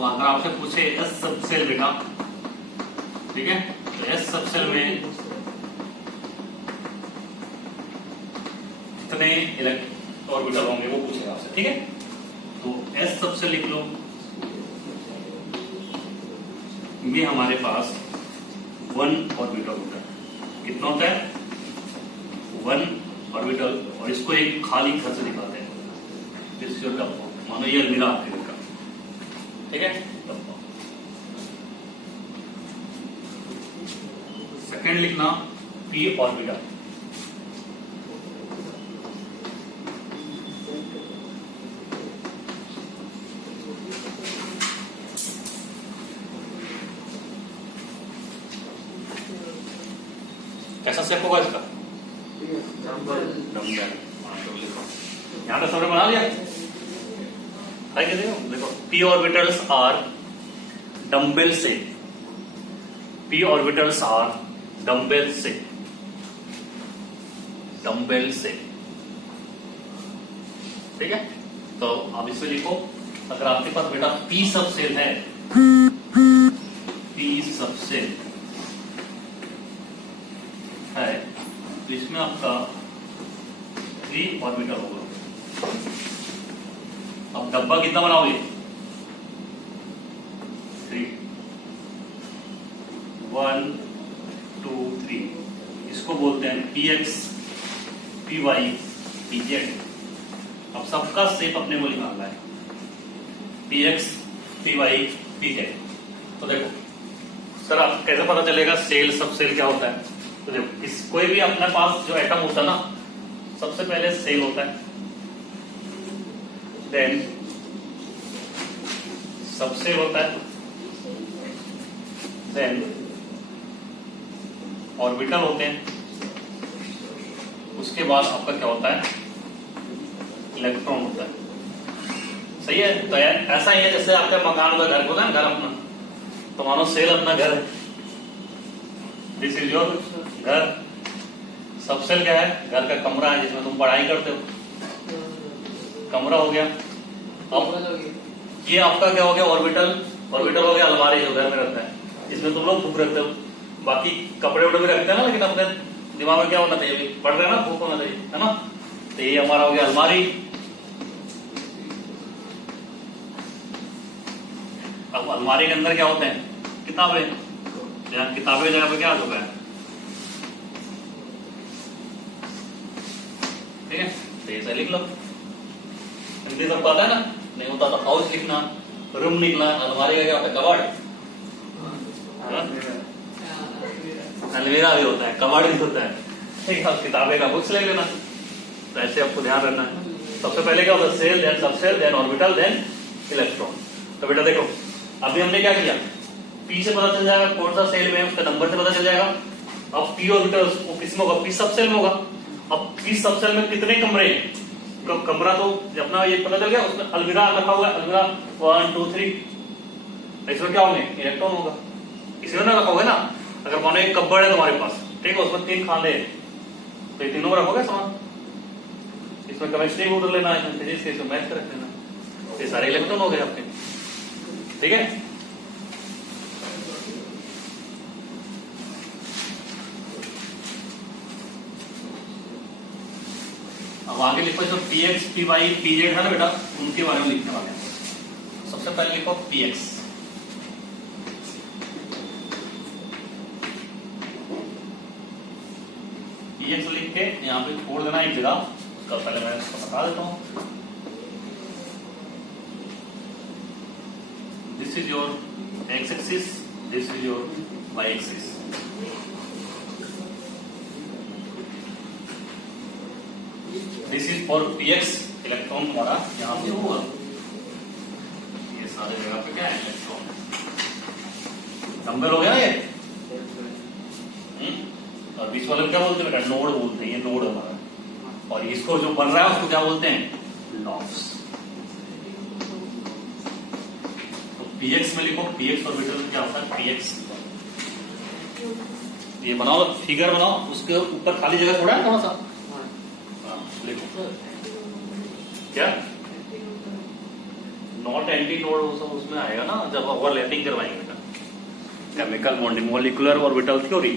अगर आपसे पूछे एस सब सेल बेटा, ठीक है, तो एस सब सेल में कितने ऑर्बिटल होंगे वो पूछेगा आपसे, ठीक है। तो एस सब सेल लिख लो, ये हमारे पास 1 ऑर्बिटल होता है, कितना होता है 1 ऑर्बिटल, और इसको एक खाली घर से दिखाते हैं, दिस इज योर डब्बा, मानो ये अलमीरा आपके घर का, ठीक है। सेकेंड लिखना पी ऑर्बिटल, कैसा शेप होगा इसका, यहां पे सबने बना लिया है क्या, देखो पी ऑर्बिटल्स आर डम्बेल से, पी ऑर्बिटल्स आर डम्बेल से, डम्बेल से, ठीक है। तो आप इसमें लिखो, अगर आपके पास बेटा पी सब सेल है पी सबसेल है तो इसमें आपका 3 ऑर्बिटल होगा। अब डब्बा कितना बनाओगे? 3, 1 2 3। इसको बोलते हैं px py pz। अब सबका शेप अपने को निकालना है, px py pz। तो देखो सर, आप कैसे पता चलेगा सेल सब सेल क्या होता है? तो देखो कोई भी अपने पास जो एटम होता है ना, सबसे पहले सेल होता है, देन सबसेल होता है, देन ऑर्बिटल होते हैं, उसके बाद आपका क्या होता है? इलेक्ट्रॉन होता है। सही है? तो ऐसा ही है जैसे आपके मकान का घर होता है ना, घर अपना, तो मानो सेल अपना घर है, दिस इज योर घर। सबसेल क्या है? घर का कमरा है जिसमें तुम पढ़ाई करते हो, कमरा हो गया। अब ये आपका क्या हो गया? ऑर्बिटल। ऑर्बिटल हो गया अलमारी, जो घर में रखता है, इसमें तुम लोग बुक रखते हो, बाकी कपड़े वपड़े भी रखते हैं ना, लेकिन अपने दिमाग में क्या होना चाहिए? अभी पढ़ रहे हैं ना, बुक होना चाहिए, है ना? तो ये हमारा हो गया अलमारी। अब अलमारी के अंदर क्या होते हैं? किताबें। किताबें जगह पे क्या आ चुका है? ठीक है, तो ऐसे लिख लो। हिंदी सबको आता है ना? नहीं होता तो हाउस लिखना, रूम लिखना। अलमारी का क्या होता है? कबाड़। अलमीरा भी होता है, कबाड़ भी होता है। ठीक है, किताबें का बुक्स ले लेना। तो ऐसे आपको ध्यान रखना है। सबसे पहले क्या होता है? Shell, then subshell, then orbital, then electron. तो बेटा देखो, अभी हमने क्या किया? पी से पता चल जाएगा कौन सा सेल में है, उसका नंबर से पता चल जाएगा। अब पी ऑर्बिटल किस में होगा? पी सबसेल में होगा। अब पी सबसेल में कितने कमरे हैं? कमरा तो अपना ये पता चल गया, उसमें अलमीरा रखा हुआ है, अलमीरा 1 2 3। इसमें क्या होंगे? इलेक्ट्रॉन होगा। इसमें ना रखोगे ना, अगर मानो एक कब्बड़ है तुम्हारे पास, ठीक है, उसमें 3 खाने हैं, तो ये तीनों में रखोगे सामान। इसमें केमिस्ट्री में उधर लेना है, इसमें फिजिक्स, इसमें मैथ्स का रख लेना। ये सारे इलेक्ट्रॉन हो गए आपके। ठीक है, अब आगे लिखो जो px py pz है ना बेटा, उनके बारे में लिखने वाले हैं। सबसे पहले लिखो px। px लिख के यहाँ पे छोड़ देना एक जगह, उसका पहले मैं इसको बता देता हूँ। This is your x axis, this is your y axis. This is for px, electron हमारा यहाँ पे होगा। ये सारे जगह पे क्या है? इलेक्ट्रॉन। नंबर हो गया ये। और बीच वाले क्या बोलते हैं? नोड बोलते हैं। ये नोड हमारा, और इसको जो बन रहा है उसको क्या बोलते हैं? लॉब्स। तो px में लिखो, px ऑर्बिटल में क्या होता है? px। ये बनाओ, फिगर बनाओ, उसके ऊपर खाली जगह छोड़ा है थोड़ा सा, लिखो क्या? नॉट एंटी नोड उसमें आएगा ना जब ओवरलैपिंग करवाएंगे बेटा। Chemical bonding, molecular orbital theory,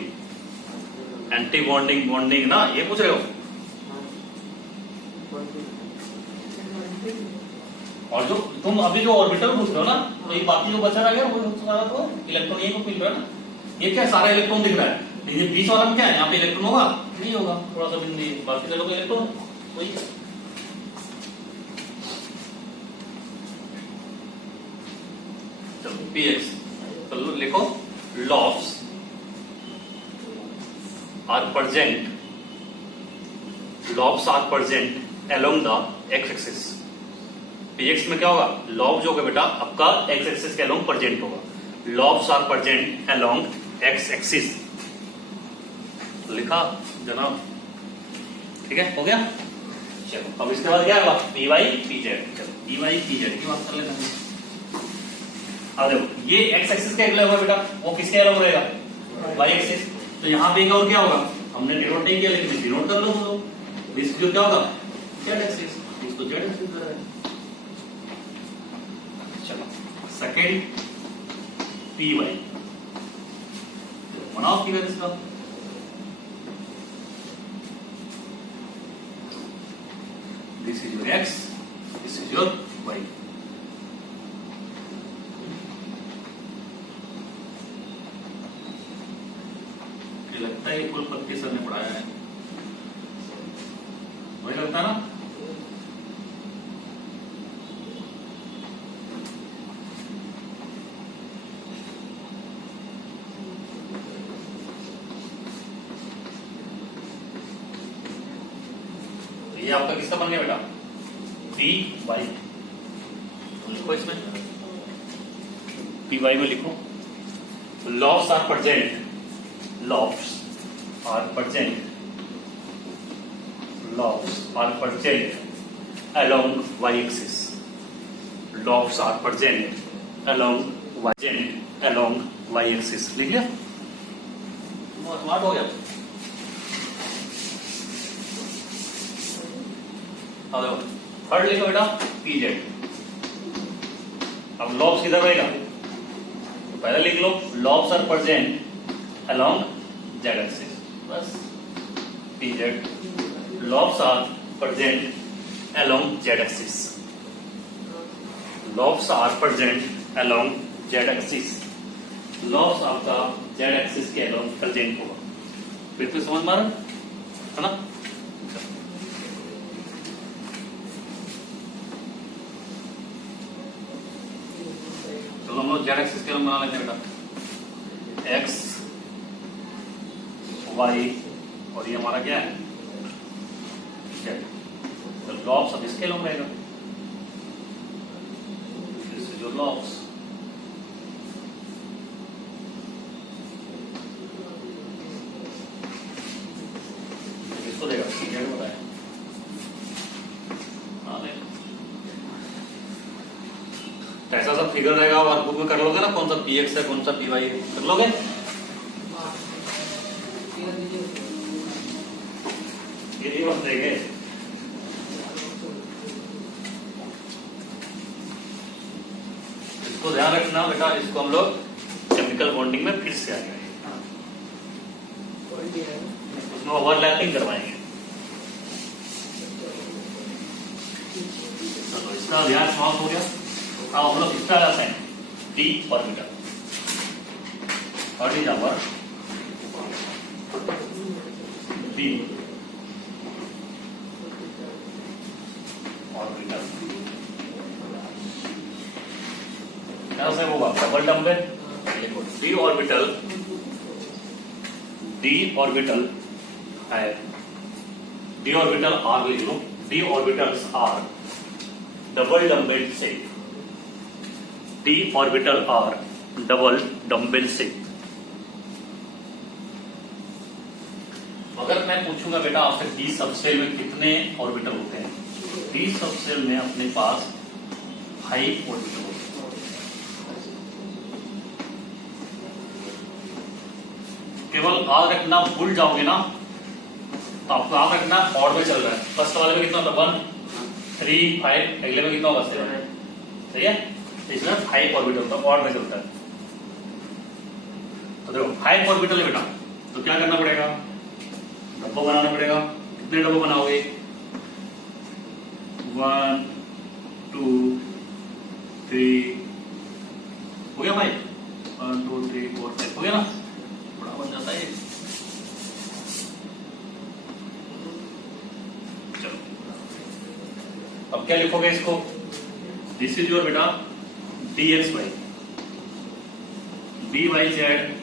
anti bonding, bonding ना, ये पूछ रहे हो। और जो तुम अभी जो ऑर्बिटल पूछ रहे हो ना, तो ये बाकी जो बचा रह गया वो सारा तो इलेक्ट्रॉन यही को मिल रहा है ना। ये क्या सारा इलेक्ट्रॉन दिख रहा है, लेकिन ये बीच वाला में क्या है? यहाँ पे इलेक्ट्रॉन होगा? नहीं होगा, थोड़ा सा बिंदु, बाकी जगह पे इलेक्ट्रॉन वही। चलो px, तो लिखो lobes are present, lobes are present along the x axis. px में क्या होगा? लॉब जो होगा बेटा आपका एक्स एक्सिस के अलोंग प्रेजेंट होगा। Lobes are present along x axis, लिखा जनाब। ठीक है, हो गया। चलो अब इसके बाद क्या होगा? py pz। चलो py pz की बात कर लेते हैं। अब देखो ये x एक्सिस के अगला होगा बेटा, वो किसके अलावा रहेगा? y axis. तो यहाँ पे और क्या होगा? हमने डिनोट नहीं किया, लेकिन डिनोट कर लो तो इस जो क्या होगा? z एक्सिस, इसको z एक्सिस बनाएंगे। चलो सेकंड पी वाई, बनाओ फिगर इसका। This is your x, this is your y. लगता है कुल पत्ती सर ने पढ़ाया है, वही लगता है ना। ये आपका किसका बन गया बेटा, पी वाई। लिखो इसमें, पी वाई में लिखो, lobes are present, lobes are present along y-axis. Lobes are present along y-axis. लिख लिया, स्मार्ट हो गया। अब देखो थर्ड लिखो बेटा, पी जेड। अब लॉब्स किधर रहेगा, तो पहले लिख लो lobes are present along z-axis, बस pz, lobes are present along z-axis, lobes are present along z-axis, lobes आपका z-axis के along present होगा। फिर तो समझ मारा है ना। चलो हम लोग z-axis के along बना लेते हैं बेटा, x वाई और ये हमारा क्या है, जेड। तो लॉब्स अब इसके लॉन्ग रहेगा, दिस इज योर लॉब्स। इसको देगा जेड होता है। ऐसा सब फिगर रहेगा, वर्कबुक में कर लोगे ना, कौन सा पी एक्स है कौन सा पी वाई है, कर लोगे। देंगे इसको ध्यान रखना बेटा, इसको हम लोग केमिकल बॉन्डिंग में फिर से आएंगे, उसमें ओवरलैपिंग करवाएंगे। तो इसका ध्यान समाप्त हो गया। अब हम लोग इसका लाते हैं डी ऑर्बिटल, और नंबर डी ऑर्बिटल कैसे होगा, डबल डंबल। देखो डी ऑर्बिटल है, डी ऑर्बिटल आर लिख लो, D orbitals are double dumbbell shape, D orbital are double dumbbell shape. अगर मैं पूछूंगा बेटा आपसे डी सबसेल में कितने ऑर्बिटल होते हैं, डी सबसेल में अपने पास 5 ऑर्बिटल होते हैं। केवल याद रखना, भूल जाओगे ना तो आपको याद रखना ऑड में चल रहा है। फर्स्ट वाले में कितना होता है 1 3 5, अगले में कितना होगा 7, सही है। इसमें 5 ऑर्बिटल होता है, ऑड में चलता है। तो देखो 5 ऑर्बिटल है बेटा, तो क्या करना पड़ेगा, डब्बा बनाना पड़ेगा। कितने डब्बे बनाओगे, 1 2 3 हो गया भाई, 1 2 3 4 5 हो गया ना, बड़ा बन जाता है। चलो अब क्या लिखोगे इसको, दिस इज योर बेटा d x y, d y z,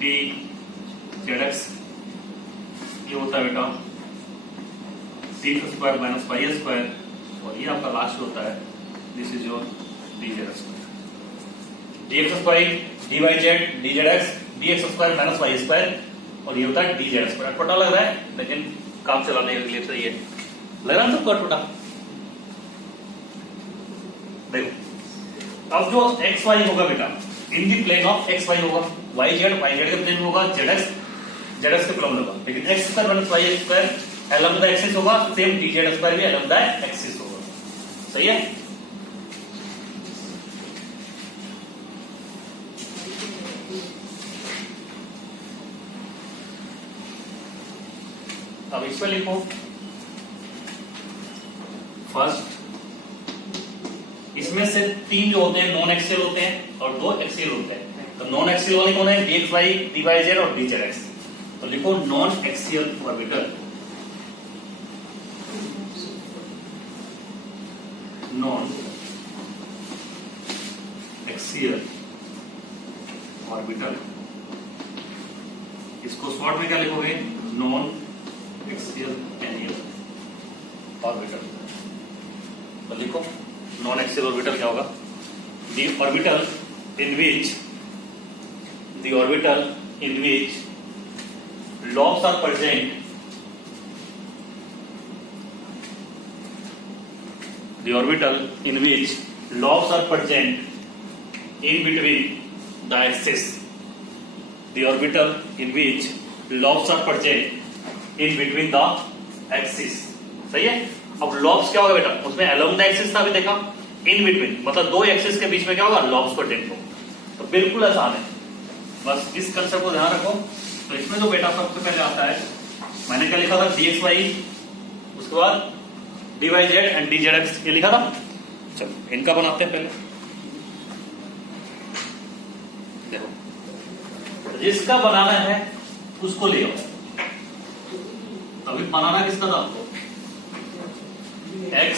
d z x, ये होता है बेटा d square minus y square, और ये आपका लास्ट होता है this is your d z square, d x square d y z d z x, d x square minus y square, और ये होता है डी जेड स्क्वायर। छोटा लग रहा है लेकिन काम चलाने के लिए सही है, लग रहा है सबका छोटा। देखो अब जो एक्स वाई होगा बेटा in the plane of x y होगा, वाई जेड के प्लेन में होगा, जेड एक्स के प्लेन में होगा, लेकिन x square minus y square along the axis होगा, सेम डी जेड स्क्वायर भी एलम द एक्सिस होगा, सही है। इसमें लिखो फर्स्ट, इसमें से 3 जो होते हैं नॉन एक्सियल होते हैं और 2 एक्सियल होते हैं। तो नॉन एक्सियल वाले कौन है? dxy, dyz और dzx। तो लिखो non axial orbital, non axial orbital. इसको शॉर्ट में क्या लिखोगे? नॉन एक्सियल एनियल ऑर्बिटल। तो लिखो नॉन एक्सियल ऑर्बिटल क्या होगा? The orbital in which lobes are present, the orbital in which lobes are present in between the axis, the orbital in which lobes are present in between the axis। सही है। अब lobes क्या होगा बेटा? उसमें along the axis था, अभी देखा, इन बिटवीन मतलब 2 एक्सिस के बीच में क्या होगा? लॉब्स प्रेजेंट हो। तो बिल्कुल आसान है, बस इस कंसेप्ट को ध्यान रखो। तो इसमें जो बेटा सबसे पहले आता है, मैंने क्या लिखा था? dxy, उसके बाद dyz एंड dzx, ये लिखा था। चलो इनका बनाते हैं पहले। देखो जिसका बनाना है उसको ले आओ। अभी बनाना किसका था आपको? x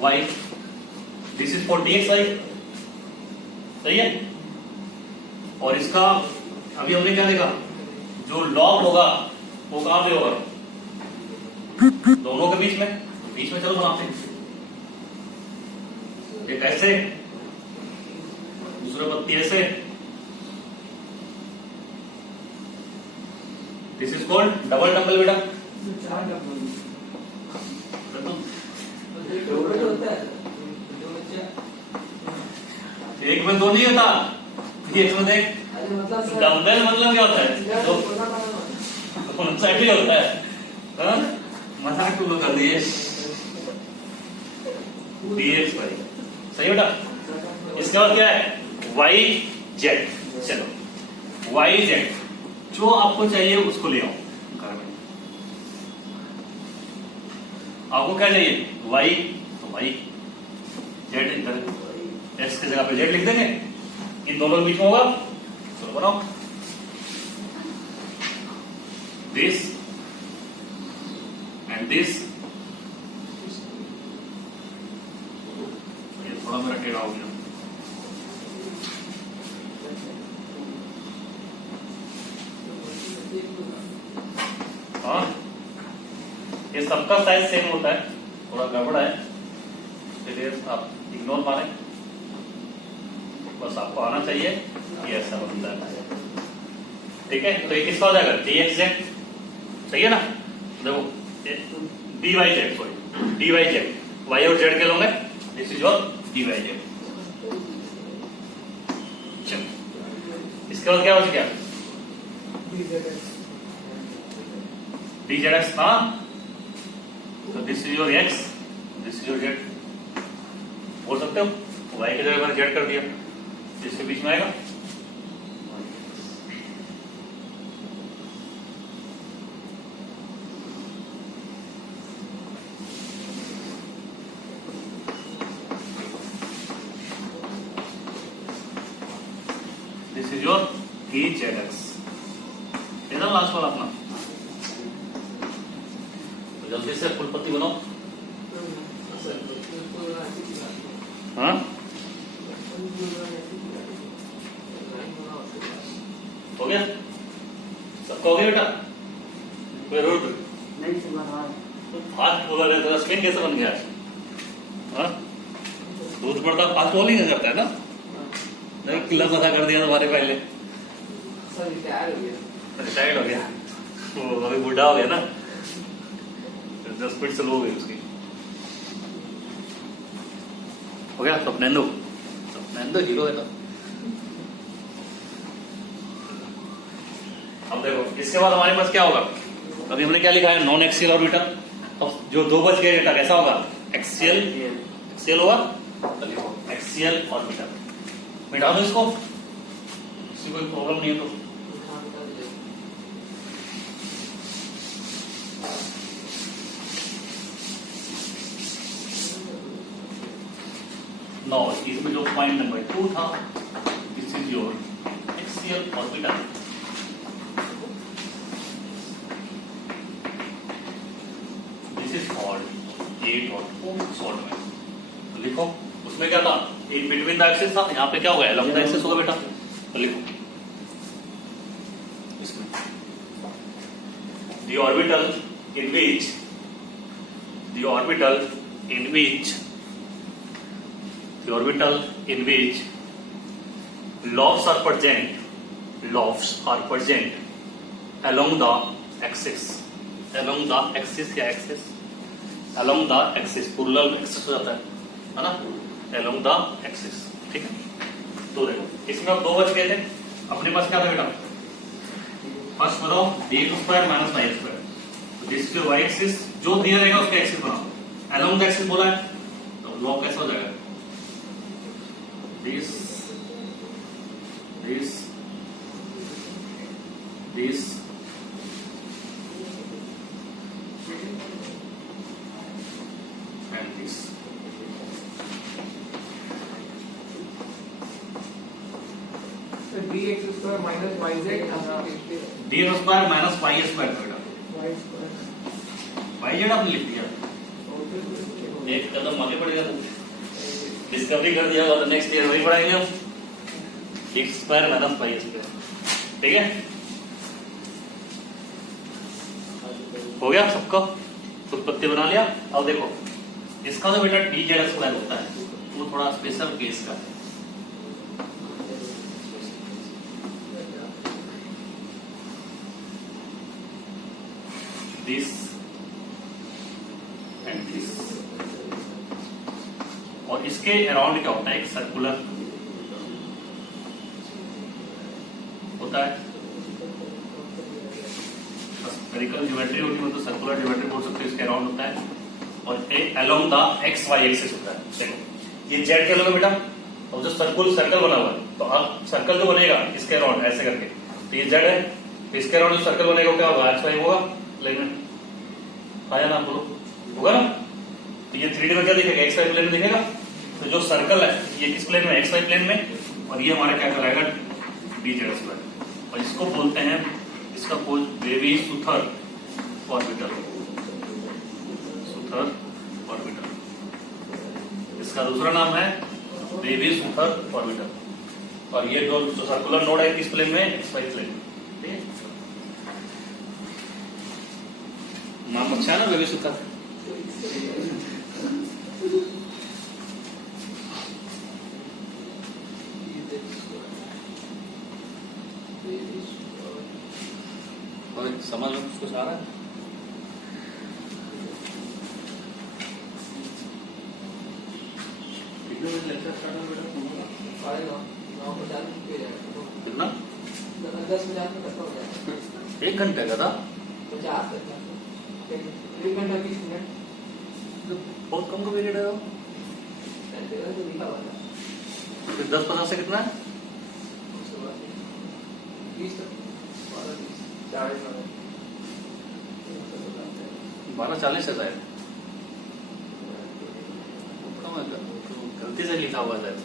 y, this is for dxy, सही है। और इसका अभी हमने क्या देखा? जो लॉब होगा वो कहां पे होगा? दोनों के बीच में। बीच में चलो बनाते हैं। एक ऐसे, दूसरा पत्ती ऐसे। This is called double dumbbell बेटा। एक में 2 नहीं होता, एक में देख। डम्बल मतलब क्या होता है? कौन सा भी होता है? मजाक तो कर दिए। dxy, सही बेटा। इसके बाद क्या है? yz। चलो yz, जो आपको चाहिए उसको ले आओ घर में। आपको क्या चाहिए? y, तो y, z इधर, x की जगह पे z लिख देंगे। इन दोनों के बीच में होगा। चलो बनाओ। दिस एंड दिस, थोड़ा मेरा टेढ़ा हो गया। हाँ, ये सबका साइज सेम होता है, थोड़ा गड़बड़ है, इसलिए आप इग्नोर मारें। बस आपको आना चाहिए ये ऐसा बनता है, ठीक है। तो ये किसका हो जाएगा? dxz, सही है ना। देखो dyz, सॉरी dyz, y और z के लोग हैं। This is your dyz। चलो इसके बाद क्या हो गया? dzx। हाँ, तो this is your x, this is your z। बोल सकते हो y की जगह मैंने z कर दिया, इसके बीच में आएगा। This is your Ezx। इधर लास्ट वाला अपना, तो जल्दी से फुल पत्ती बनाओ। हाँ, हो गया? सबका हो गया बेटा? कोई रूट नहीं? फास्ट बोला रहता है, स्पिन कैसे बन गया? हाँ, दूध पड़ता फास्ट बॉलिंग करता है ना। नहीं, किला पता कर दिया तुम्हारे पहले। रिटायर्ड हो गया वो, अभी बूढ़ा हो गया ना, 10 फीट स्लो हो गई उसकी। हो गया स्वप्नेंदु हीरो है ना। अब देखो इसके बाद हमारे पास क्या होगा? अभी हमने क्या लिखा है? Non axial orbital. अब जो 2 बच गए बेटा कैसा होगा? एक्सियल होगा। तो लिखो एक्सियल ऑर्बिटल। मिटा दो इसको, किसी कोई प्रॉब्लम नहीं है तो। नाउ इसमें जो पॉइंट नंबर 2 था, this is your axial orbital. This is called 8 short में। तो लिखो उसमें क्या था, इन बिटवीन द एक्सिस था, यहाँ पे क्या होगा, अलोंग द एक्सिस होगा बेटा। तो लिखो इसमें the orbital in which lobes are present along the axis plural axis हो जाता है ना, along the axis, ठीक है। तो देखो इसमें अब 2 बच गए थे, अपने पास क्या था बेटा, फर्स्ट बताओ dx square minus y square. तो दिस इज y एक्सिस, जो दिया रहेगा उसका एक्सिस बनाओ, अलोंग द एक्सिस बोला है तो लॉग कैसा हो जाएगा, this and this. dx square minus yz dx square minus y square बेटा, yz आपने लिख दिया, एक कदम आगे बढ़ेगा, डिस्कवरी कर दिया होगा तो नेक्स्ट ईयर वही पढ़ाएंगे हम, x square minus y square, ठीक है। हो गया सबका, उत्पत्ति बना लिया। अब देखो इसका तो बेटा dz स्क्वायर होता है, वो थोड़ा स्पेशल केस का है। दिस एंड दिस, और इसके अराउंड क्या होता है, एक सर्कुलर होता है, स्फेरिकल ज्योमेट्री होती है तो सर्कुलर ज्योमेट्री बोल सकते हैं, इसके अराउंड होता है, और एक along the x y axis होता है। देखो ये जेड के अलोंग बेटा, और जो सर्कल बना हुआ है, तो अब सर्कल जो बनेगा इसके अराउंड ऐसे करके, तो ये जेड है, तो इसके अराउंड जो सर्कल बनेगा क्या होगा, एक्स वाई होगा प्लेन में, आया ना, बोलो होगा ना। तो ये 3D में क्या दिखेगा, एक्स वाई प्लेन में दिखेगा, तो जो सर्कल है ये किस प्लेन में, एक्स वाई प्लेन में, और ये हमारा क्या कहलाएगा, dz स्क्वायर, और इसको बोलते हैं, इसका खोज बेवी-सुथर ऑर्बिटल, इसका दूसरा नाम है बेवी-सुथर ऑर्बिटल, और ये जो सर्कुलर नोड है किस प्लेन में, एक्स वाई प्लेन में, ठीक है। नाम अच्छा है ना, बेवी-सुथर। समझ में कुछ आ रहा है, कितने बजे लेक्चर स्टार्ट होगा बेटा, कितना 10 मिनट में खत्म हो जाएगा, 1 घंटे का था, 50 1 घंटा 20 मिनट, बहुत कम का पीरियड है, फिर 10-50 से कितना है, 12:40 है शायद, गलती से लिखा हुआ शायद।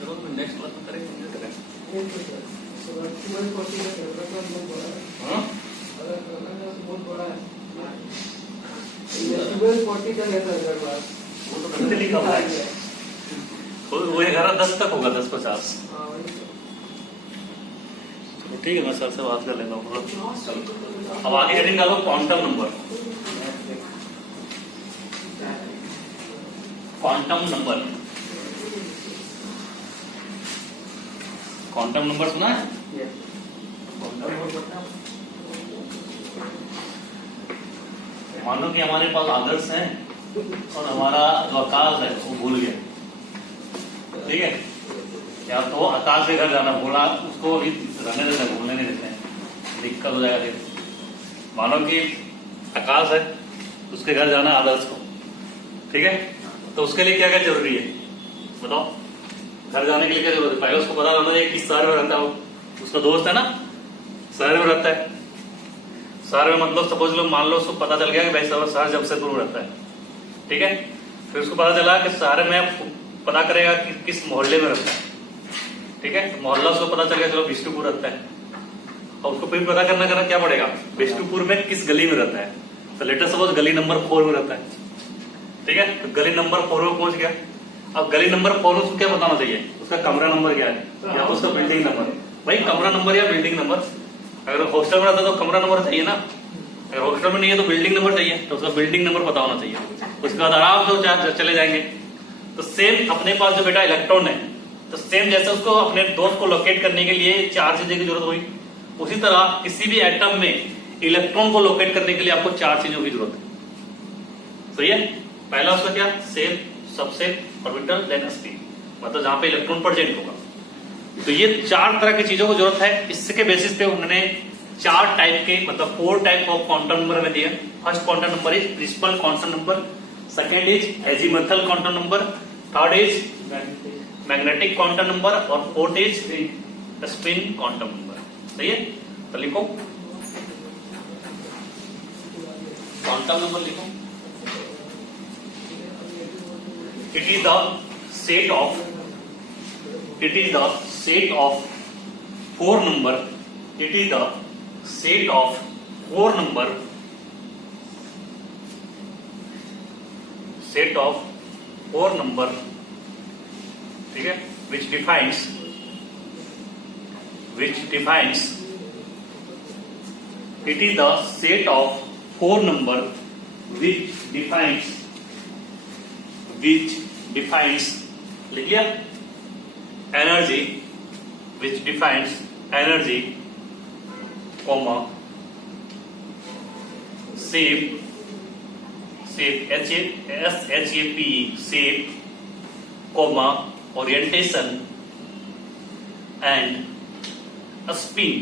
चलो नेक्स्ट क्लास में करेंगे, वो तो गलती लिखा हुआ है, वो 11:10 तक होगा, 10:50। ठीक है, मैं सर से बात कर लेता हूँ। अब आगे हेडिंग डालो क्वांटम नंबर। क्वांटम नंबर सुना है? मानो कि हमारे पास आदर्श हैं और हमारा जो आकाश है वो भूल गया, ठीक है। या तो आकाश के घर जाना बोला, उसको भी रहने देते हैं, भूलने नहीं देते हैं, दिक्कत हो जाएगा फिर। मानो कि आकाश है, उसके घर जाना आदर्श को, ठीक है। तो उसके लिए क्या क्या जरूरी है बताओ? घर जाने के लिए क्या जरूरत है? पहले उसको पता होना चाहिए किस शहर में रहता है, वो उसका दोस्त है ना, शहर में रहता है, शहर में मतलब सपोज लो मान लो उसको पता चल गया कि भाई शहर जमशेदपुर में रहता है, ठीक है। फिर उसको पता चला कि शहर में पता करेगा कि किस मोहल्ले में रहता है, ठीक है। मोहल्ला उसको पता चल गया चलो बिष्टुपुर रहता है, और उसको फिर पता करना क्या पड़ेगा, बिष्टुपुर में किस गली में रहता है। तो लेटर सपोज गली नंबर 4 में रहता है, ठीक है। तो गली नंबर 4 में पहुंच गया। अब गली नंबर 4 में उसको क्या बताना चाहिए, उसका कमरा नंबर क्या है या तो उसका बिल्डिंग नंबर। भाई कमरा नंबर या बिल्डिंग नंबर, अगर हॉस्टल में रहता है तो कमरा नंबर चाहिए ना, अगर हॉस्टल में नहीं है तो बिल्डिंग नंबर चाहिए, तो उसका बिल्डिंग नंबर पता होना चाहिए। उसके बाद आराम से चले जाएंगे। तो सेम अपने पास जो बेटा इलेक्ट्रॉन है, तो सेम जैसे उसको अपने दोस्त को लोकेट करने के लिए 4 चीजें की जरूरत हुई, उसी तरह किसी भी एटम में इलेक्ट्रॉन को लोकेट करने के लिए आपको 4 चीजों की जरूरत है। सही है। पहला उसका क्या, shell, subshell, orbital, then spin, मतलब जहां पे इलेक्ट्रॉन प्रेजेंट होगा। तो ये 4 तरह की चीजों को जरूरत है। इसके बेसिस पे उन्होंने 4 टाइप के मतलब 4 टाइप ऑफ क्वांटम नंबर में दिए। First quantum number is principal quantum number, second is azimuthal quantum number, third is magnetic quantum number और fourth is spin quantum number. सही है। तो लिखो क्वांटम नंबर लिखो। It is the set of 4 number. It is the set of 4 number. Set of 4 number. ठीक है, which defines. It is the set of 4 number which defines लिख लिया energy, which defines energy, comma shape shape shape, comma orientation and a spin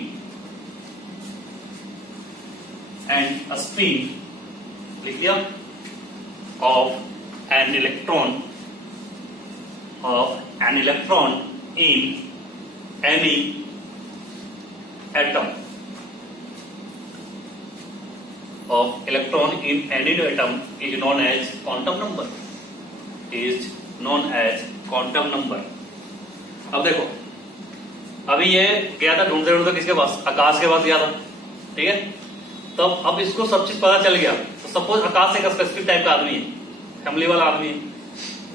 लिख लिया of an electron in any atom is known as quantum number. अब देखो, अभी ये गया था ढूंढते किसके पास, आकाश के पास गया था, ठीक है। तो अब इसको सब चीज पता चल गया। तो सपोज आकाश एक स्पेसिफिक टाइप का आदमी है, फैमिली वाला आदमी है,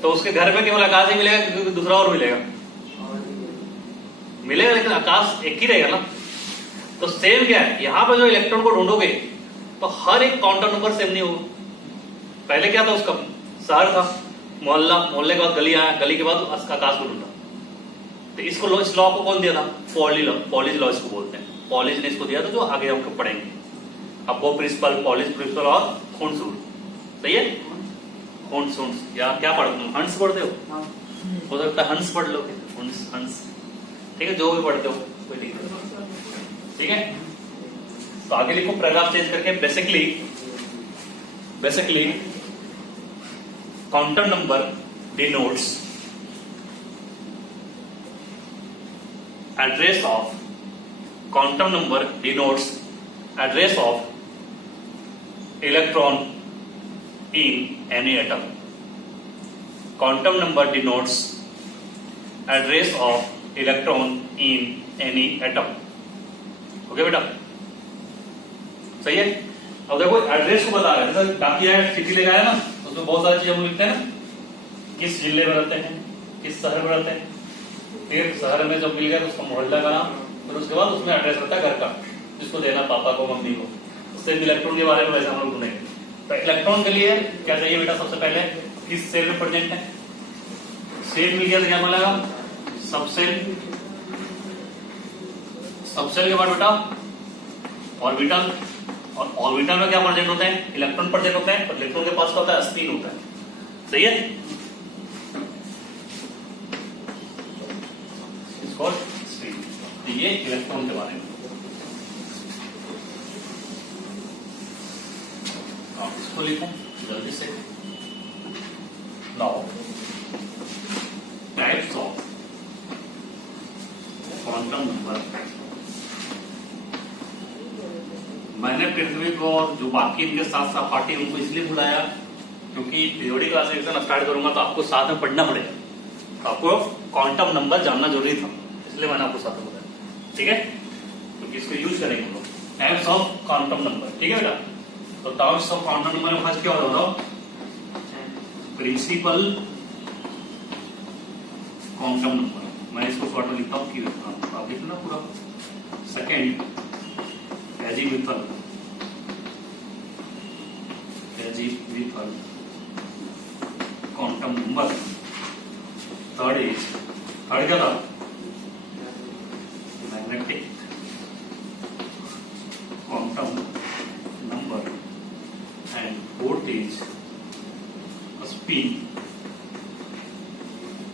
तो उसके घर में केवल आकाश ही मिलेगा क्योंकि दूसरा और मिलेगा, लेकिन आकाश एक ही रहेगा ना। तो सेम क्या है, यहां पर जो इलेक्ट्रॉन को ढूंढोगे तो हर एक क्वांटम नंबर सेम नहीं होगा। पहले क्या था, उसका शहर था, मोहल्ले के बाद गली आया, गली के बाद आकाश को ढूंढा। तो इसको इस लॉ को कौन दिया था, पॉलिज लॉ इसको बोलते हैं। पॉलिज ने इसको दिया था, जो आगे हम पढ़ेंगे। अब वो प्रिंसिपल, पॉलिज प्रिंसिपल और खून सूर। सही है। हंस या क्या पढ़ते हो, हंस पढ़ते हो सकता है हंस पढ़ लो, हंस, ठीक है, जो भी पढ़ते हो कोई दिक्कत नहीं, ठीक है। तो आगे लिखो पैराग्राफ चेंज करके। Basically quantum number denotes address of electron in any atom. Quantum number denotes address of electron in any atom. Okay बेटा, सही है। अब देखो एड्रेस को बता रहे हैं, जैसे डाकिया चिट्ठी ले गया ना, उसमें बहुत सारी चीजें हम लिखते हैं ना, किस जिले में रहते हैं, किस शहर में रहते हैं। फिर शहर में जब मिल गया तो उसका मोहल्ला का नाम, फिर उसके बाद उसमें एड्रेस रहता है घर का, जिसको देना पापा को, मम्मी को। उससे इलेक्ट्रॉन के बारे में वैसे हम लोग ढूंढेंगे। तो इलेक्ट्रॉन के लिए क्या चाहिए बेटा, सबसे पहले किस सेल में प्रेजेंट है। सेल मिल गया तो क्या मिलेगा, सबसेल के बाद बेटा ऑर्बिटल, और ऑर्बिटल में क्या प्रेजेंट होते हैं, इलेक्ट्रॉन प्रेजेंट होते हैं, और इलेक्ट्रॉन के पास क्या होता है, स्पिन होता है। सही है। इसको स्पिन, तो ये इलेक्ट्रॉन के बारे में। इसको लिखो जल्दी से। Now types of quantum number. मैंने मैंने पृथ्वी को और जो बाकी इनके साथ सहपाठी उनको इसलिए बुलाया क्योंकि पीरियोडिक क्लासिफिकेशन स्टार्ट करूंगा तो आपको साथ में पढ़ना पड़ेगा, तो आपको क्वांटम नंबर जानना जरूरी था, इसलिए मैंने आपको साथ में बताया। ठीक है, क्योंकि इसको यूज करेंगे हम लोग। टाइप्स ऑफ क्वांटम नंबर, ठीक है बेटा। तो टाइप्स ऑफ क्वांटम नंबर में फर्स्ट क्या होता है? प्रिंसिपल क्वांटम नंबर, मैं इसको शॉर्ट में लिखता हूँ कि आप लिखना पूरा। Second azimuthal quantum number. Third क्या था? Magnetic quantum number. And fourth is spin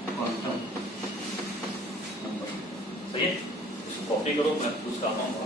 quantum number. सही है, इसको कॉपी करो, मैं उसका आऊंगा।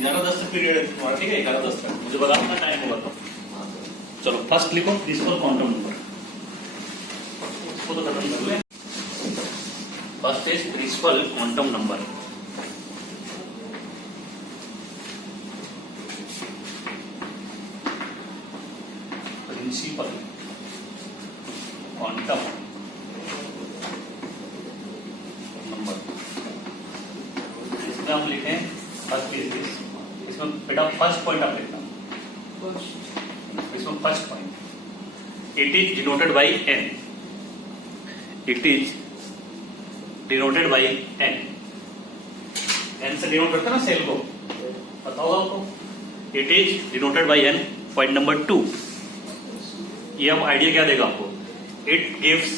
ग्यारह 10 तक पीरियड है तुम्हारा, ठीक है, 11-10 तक मुझे बता देना टाइम होगा तो। चलो फर्स्ट लिखो प्रिंसिपल क्वांटम नंबर, इसको तो खत्म कर ले। First is principal quantum number. Principal quantum number, इसमें हम लिखें फर्स्ट इज, इसमें बेटा फर्स्ट पॉइंट आप लिखना, इसमें first point it is denoted by n, it is denoted by n, n से डिनोट करते हैं ना सेल को, पता होगा आपको। It is denoted by n. Point number 2, ये अब आइडिया क्या देगा आपको? इट गिव्स,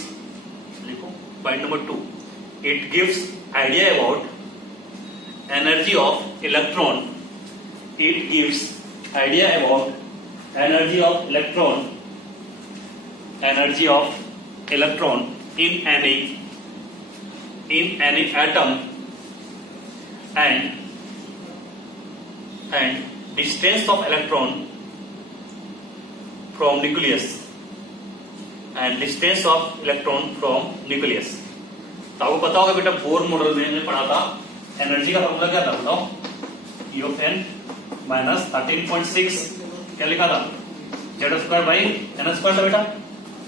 लिखो point number 2, it gives idea about energy of electron, it gives idea about energy of electron in any atom and and distance of electron from nucleus and distance of electron from nucleus. तो आपको पता होगा बेटा Bohr model में हमने पढ़ा था energy का फॉर्मूला क्या था बताओ, E of n माइनस 13.6 क्या लिखा था, z square by n square था बेटा।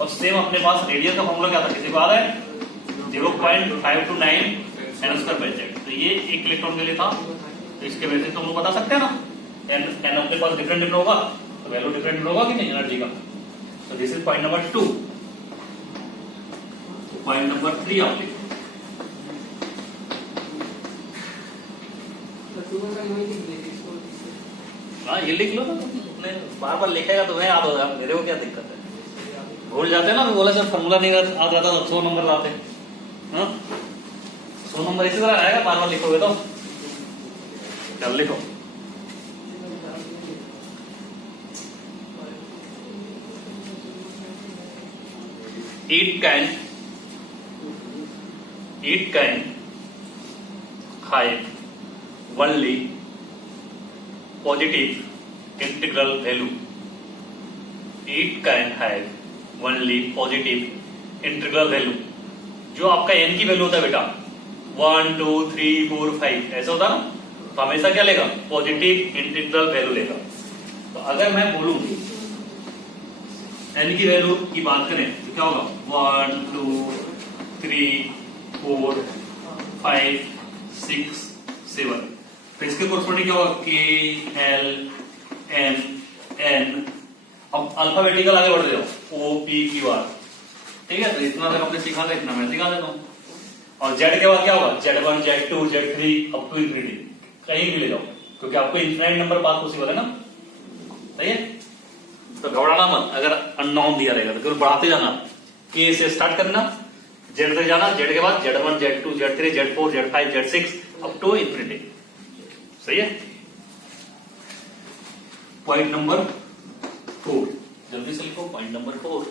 और सेम अपने पास रेडियस का फॉर्मूला क्या था, किसी को याद है, 0.529 एन स्क्वायर बाई जेड। तो ये एक इलेक्ट्रॉन के लिए था, तो इसके बेसिस तो हम लोग बता सकते हैं ना, एन अपने पास डिफरेंट होगा तो वैल्यू डिफरेंट होगा कि नहीं एनर्जी का। तो this is point number 2। Point number 3 आप लिखो। हाँ ये लिख लो ना, तुमने बार बार लिखेगा तो मैं याद होगा, मेरे को क्या दिक्कत है, भूल जाते हैं ना। बोला जब फॉर्मूला नहीं याद रहता तो 100 नंबर लाते हैं, 100 नंबर इसी तरह आएगा, बार बार लिखोगे तो। चल लिखो, it can have only positive integral value. It can have only positive integral value. जो आपका n की वैल्यू होता है बेटा 1 2 3 4 5 ऐसा होता है ना, तो हमेशा क्या लेगा, पॉजिटिव इंटीग्रल वैल्यू लेगा। तो अगर मैं बोलूं n की वैल्यू की बात करें तो क्या होगा 1 2 3 4 5 6 7। तो इसके कोरस्पॉन्डिंग क्या होगा, K L M N। अब अल्फाबेटिकल आगे बढ़ जाओ, O P Q R, ठीक है। तो इतना तक आपने सीखा था, इतना मैं सिखा देता हूँ। और Z के बाद क्या होगा, Z1 Z2 Z3 up to infinity, कहीं भी ले जाओ, क्योंकि आपको इनफाइनाइट नंबर पास पॉसिबल है ना, सही है। तो घबराना मत, अगर अननोन दिया रहेगा तो केवल बढ़ाते जाना, K से स्टार्ट करना, Z से जाना, Z के बाद Z1 Z2 Z3 Z4 Z5 Z6 up to infinity, सही है। पॉइंट नंबर 4 जल्दी से लिखो, पॉइंट नंबर 4।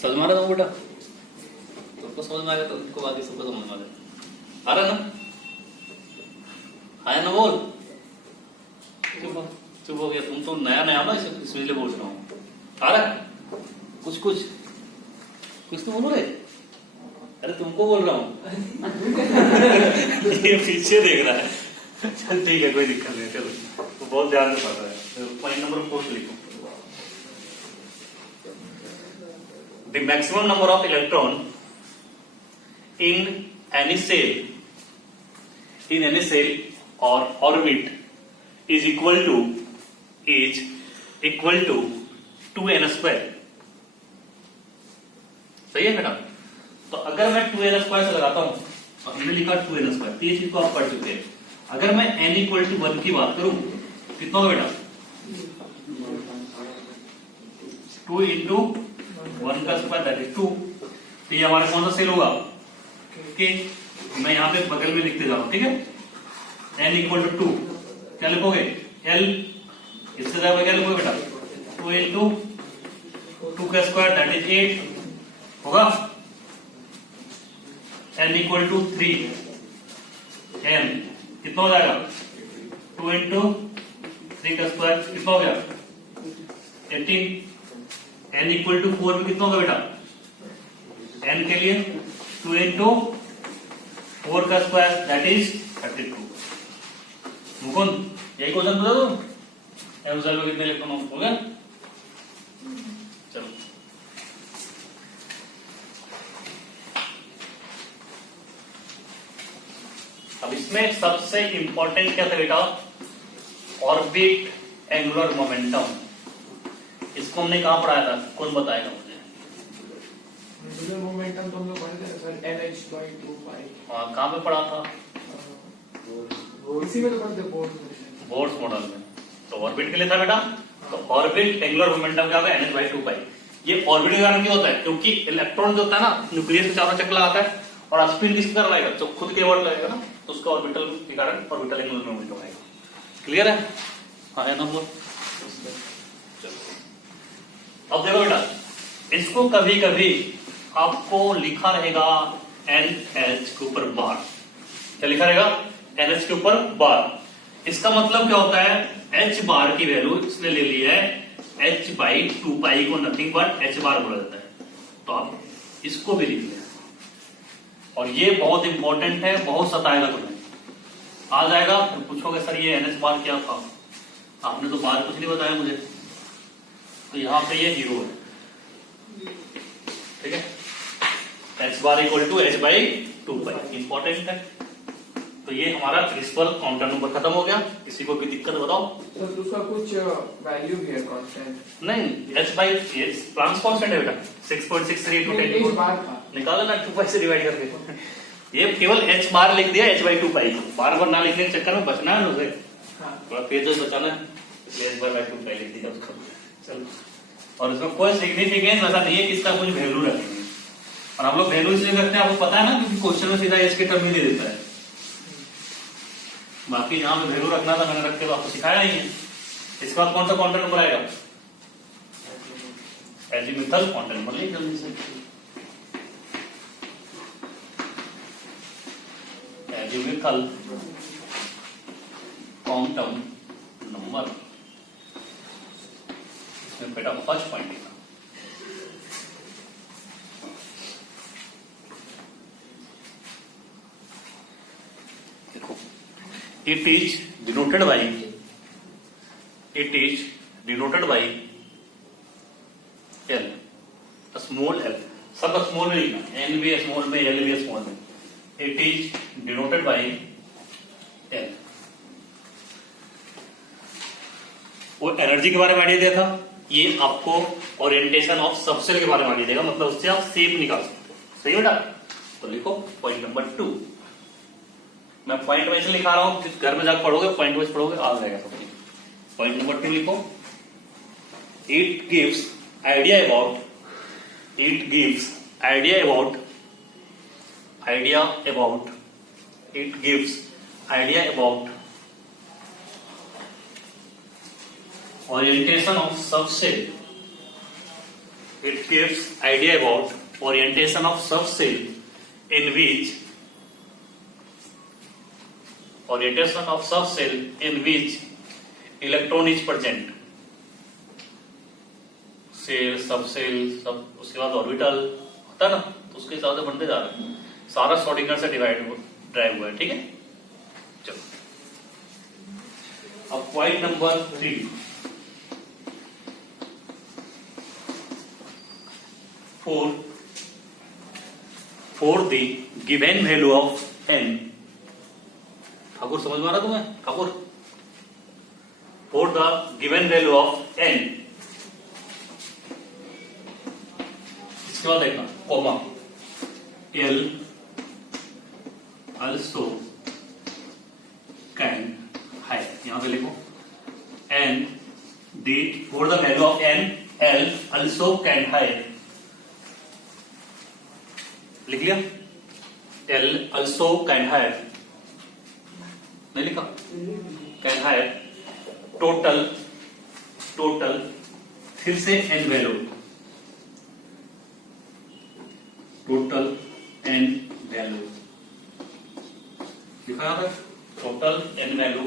समझ में आ रहा था बेटा, तुमको समझ में आएगा तो तुमको बाकी सबको समझ में आ रहा ना, आया ना, बोल चुप हो गया, तुम तो नया नया ना इसलिए बोल रहा हूँ। आ रहा कुछ तो बोलो रे, अरे तुमको बोल रहा हूँ ये पीछे देख रहा है, चल ठीक है कोई दिक्कत नहीं, चलो तो बहुत ध्यान से पढ़ रहा है। पॉइंट नंबर 4 लिखो, the maximum number of electron in any cell or orbit is equal to 2n square। सही है बेटा। तो अगर मैं 2n स्क्वायर से लगाता हूं, तो हमने लिखा 2n स्क्वायर, तो ये चीज को आप पढ़ चुके हैं। अगर मैं n इक्वल टू 1 की बात करूं, कितना होगा बेटा, 2 इंटू 1 का स्क्वायर दैट इज 2। तो ये हमारा कौन सा सेल होगा, कि मैं यहां पे बगल में लिखते जा रहा हूं, ठीक है। n इक्वल टू 2 क्या लिखोगे, l इससे ज्यादा क्या लिखोगे बेटा, 2 इंटू 2 का स्क्वायर दैट इज 8 होगा। n इक्वल टू 3, n कितना हो जाएगा, 2 इंटू 3 का स्क्वायर कितना हो गया 18। n इक्वल टू 4 में कितना होगा बेटा, n के लिए 2 इंटू 4 का स्क्वायर दैट इज 32। मुकुंद यही क्वेश्चन बता दो, एम सेल में कितने इलेक्ट्रॉन हो गया। चलो अब इसमें सबसे इंपॉर्टेंट क्या था बेटा, ऑर्बिट एंगुलर मोमेंटम। इसको हमने कहां पढ़ाया था, कौन बताएगा मुझे। एंगुलर मोमेंटम तो हम लोग पढ़ते हैं सर, NH/2π। हाँ कहां पे पढ़ा था, इसी में तो पढ़ते बोर्ड्स मॉडल में। तो ऑर्बिट के लिए था बेटा, तो ऑर्बिट एंगुलर मोमेंटम क्या होगा, NH/2π। ये ऑर्बिट के कारण क्यों होता है, क्योंकि इलेक्ट्रॉन जो होता है ना न्यूक्लियस के चारों चक्कर लगाता है, और स्पिन किसकी तरह लगेगा, जो खुद के ओर लगेगा ना, तो उसका ऑर्बिटल के कारण ऑर्बिटल एंगुलर मोमेंटम आएगा। क्लियर है, हाँ है नंबर। अब देखो बेटा, इसको कभी कभी आपको लिखा रहेगा NH के ऊपर बार, क्या लिखा रहेगा, NH के ऊपर बार। इसका मतलब क्या होता है, H बार की वैल्यू इसने ले ली है H/2π को नथिंग बट H बार बोला जाता है। तो आप इसको भी लिख लें, और ये बहुत इंपॉर्टेंट है, बहुत सताएगा तुम्हें। आ जाएगा फिर पूछोगे सर ये NH बार क्या था, आपने तो बार कुछ नहीं बताया मुझे। तो यहां पे ये 0 है, ठीक है। H bar equal to H/2π important है। तो ये हमारा प्रिंसिपल काउंटर नंबर खत्म हो गया। किसी को भी दिक्कत बताओ। तो उसका कुछ वैल्यू भी है कांस्टेंट? नहीं, प्लांस कांस्टेंट है बेटा 6.63 to 10 बार था निकाला ना 2π से डिवाइड करके। ये केवल H बार लिख दिया H/2π, बार बार ना लिखने के चक्कर में बचना है उसे, थोड़ा पेज बचाना है, इसलिए H/2π लिख दिया उसको। चलो, और इसमें कोई सिग्निफिकेंस ऐसा नहीं है कि इसका कुछ वैल्यू रखेंगे, और हम लोग वैल्यू इसलिए रखते हैं, आपको पता है ना, क्योंकि क्वेश्चन में सीधा H के टर्म ही नहीं देता है। बाकी जहां पे वैल्यू रखना था मैंने रख के तो आपको सिखाया ही है। इसके बाद कौन सा काउंटर नंबर आएगा, एजीमुथल काउंटर नंबर लिख जल्दी से। एजीमुथल काउंटर नंबर, इसमें बेटा फर्स्ट पॉइंट लिखा, देखो it is denoted by L, small l, सब स्मॉल में लिखना, n भी स्मॉल में, l भी स्मॉल में। It is denoted by L। वो एनर्जी के बारे में आइडिया दिया था, ये आपको ओरिएंटेशन ऑफ सबसेल के बारे में आइडिया देगा, मतलब उससे आप शेप निकाल सकते हो। सही बेटा, तो लिखो पॉइंट नंबर 2। मैं पॉइंट वाइज लिखा रहा हूं, घर में जाकर पढ़ोगे, पॉइंट वाइज पढ़ोगे, आ जाएगा सब। पॉइंट नंबर 2 लिखो, it gives idea about orientation of subcell। It gives idea about orientation of subcell in which electron is present। Shell, subshell, सब उसके बाद ऑर्बिटल होता है ना, तो उसके हिसाब से बनते जा रहे हैं। सारा श्रोडिंगर से ड्राइव हुआ है, ठीक है। चलो अब point number 3, for the given value of n। Thakur समझ में आ रहा तुम्हें Thakur? for the given value of n, इसके बाद देखना comma L also can hide, यहां पे लिखो n d for the value of n L also can hide, लिख लिया। L also can hide, नहीं लिखा, can hide टोटल फिर से n value, total n value लिखा है, total n value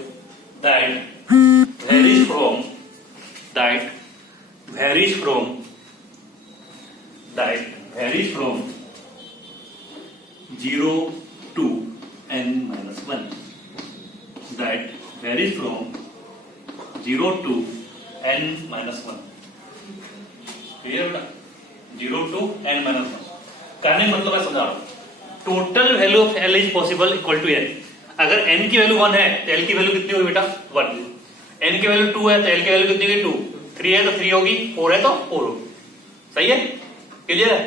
that varies from 0 to n minus 1, that varies from 0 to n minus 1। Clear बेटा, 0 to n minus 1 कहने मतलब मैं समझा रहा हूं, total value of L is possible equal to n। अगर n की वैल्यू 1 है तो L की वैल्यू कितनी होगी बेटा 1, n की वैल्यू 2 है तो L की वैल्यू कितनी होगी 2, 3 है तो 3 होगी, 4 है तो 4 होगी। सही है, क्लियर है।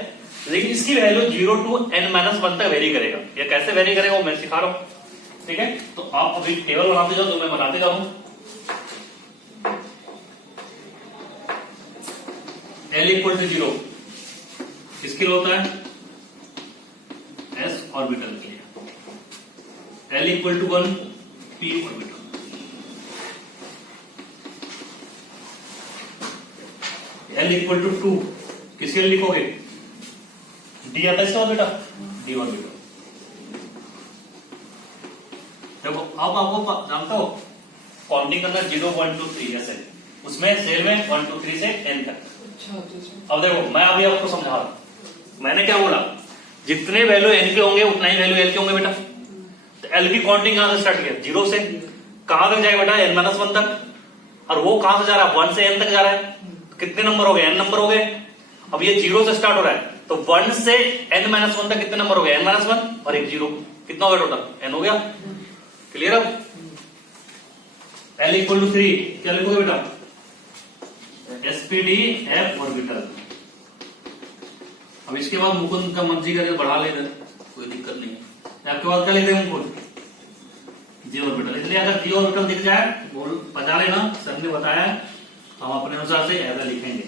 लेकिन इसकी वैल्यू 0 to n minus 1 तक वेरी करेगा। ये कैसे वेरी करेगा वो मैं सिखा रहा हूं, ठीक है। तो आप अभी टेबल बनाते जाओ, तो मैं बनाते जाऊं। L इक्वल टू 0 किसके लिए होता है, s ऑर्बिटल के लिए। L equal to 1 p orbital. L equal to 2 किसके लिए लिखोगे, d आता है इसका बेटा, d ऑर्बिटल। देखो अब आपको जानते हो काउंटिंग करना 0 1 2 3 ऐसे, उसमें सेल में 1 2 3 से n तक। अब देखो मैं अभी आपको समझा रहा हूं, मैंने क्या बोला, जितने वैल्यू n के होंगे उतना ही वैल्यू l के होंगे बेटा। तो l की काउंटिंग कहां से स्टार्ट किया, 0 से, कहां तक जाएगा बेटा, n-1 तक, और वो कहां से जा रहा है, 1 से n तक जा रहा है। तो कितने नंबर हो गए, n नंबर हो गए। अब ये 0 से स्टार्ट हो रहा है, तो 1 से n-1 तक कितने नंबर हो गए, n-1 और एक 0, कितना हो गया टोटल, n हो गया। क्लियर। अब l इक्वल टू 3 क्या लिखोगे बेटा, SPD f ऑर्बिटल। अब इसके बाद मुकुंद का मर्जी करे बढ़ा ले, कोई दिक्कत नहीं है। आपके बाद क्या लिख रहे मुकुंद, जी ऑर्बिटल। इसलिए अगर जी ऑर्बिटल दिख जाए बोल बता लेना, सर ने बताया, हम अपने अनुसार से ऐसा लिखेंगे।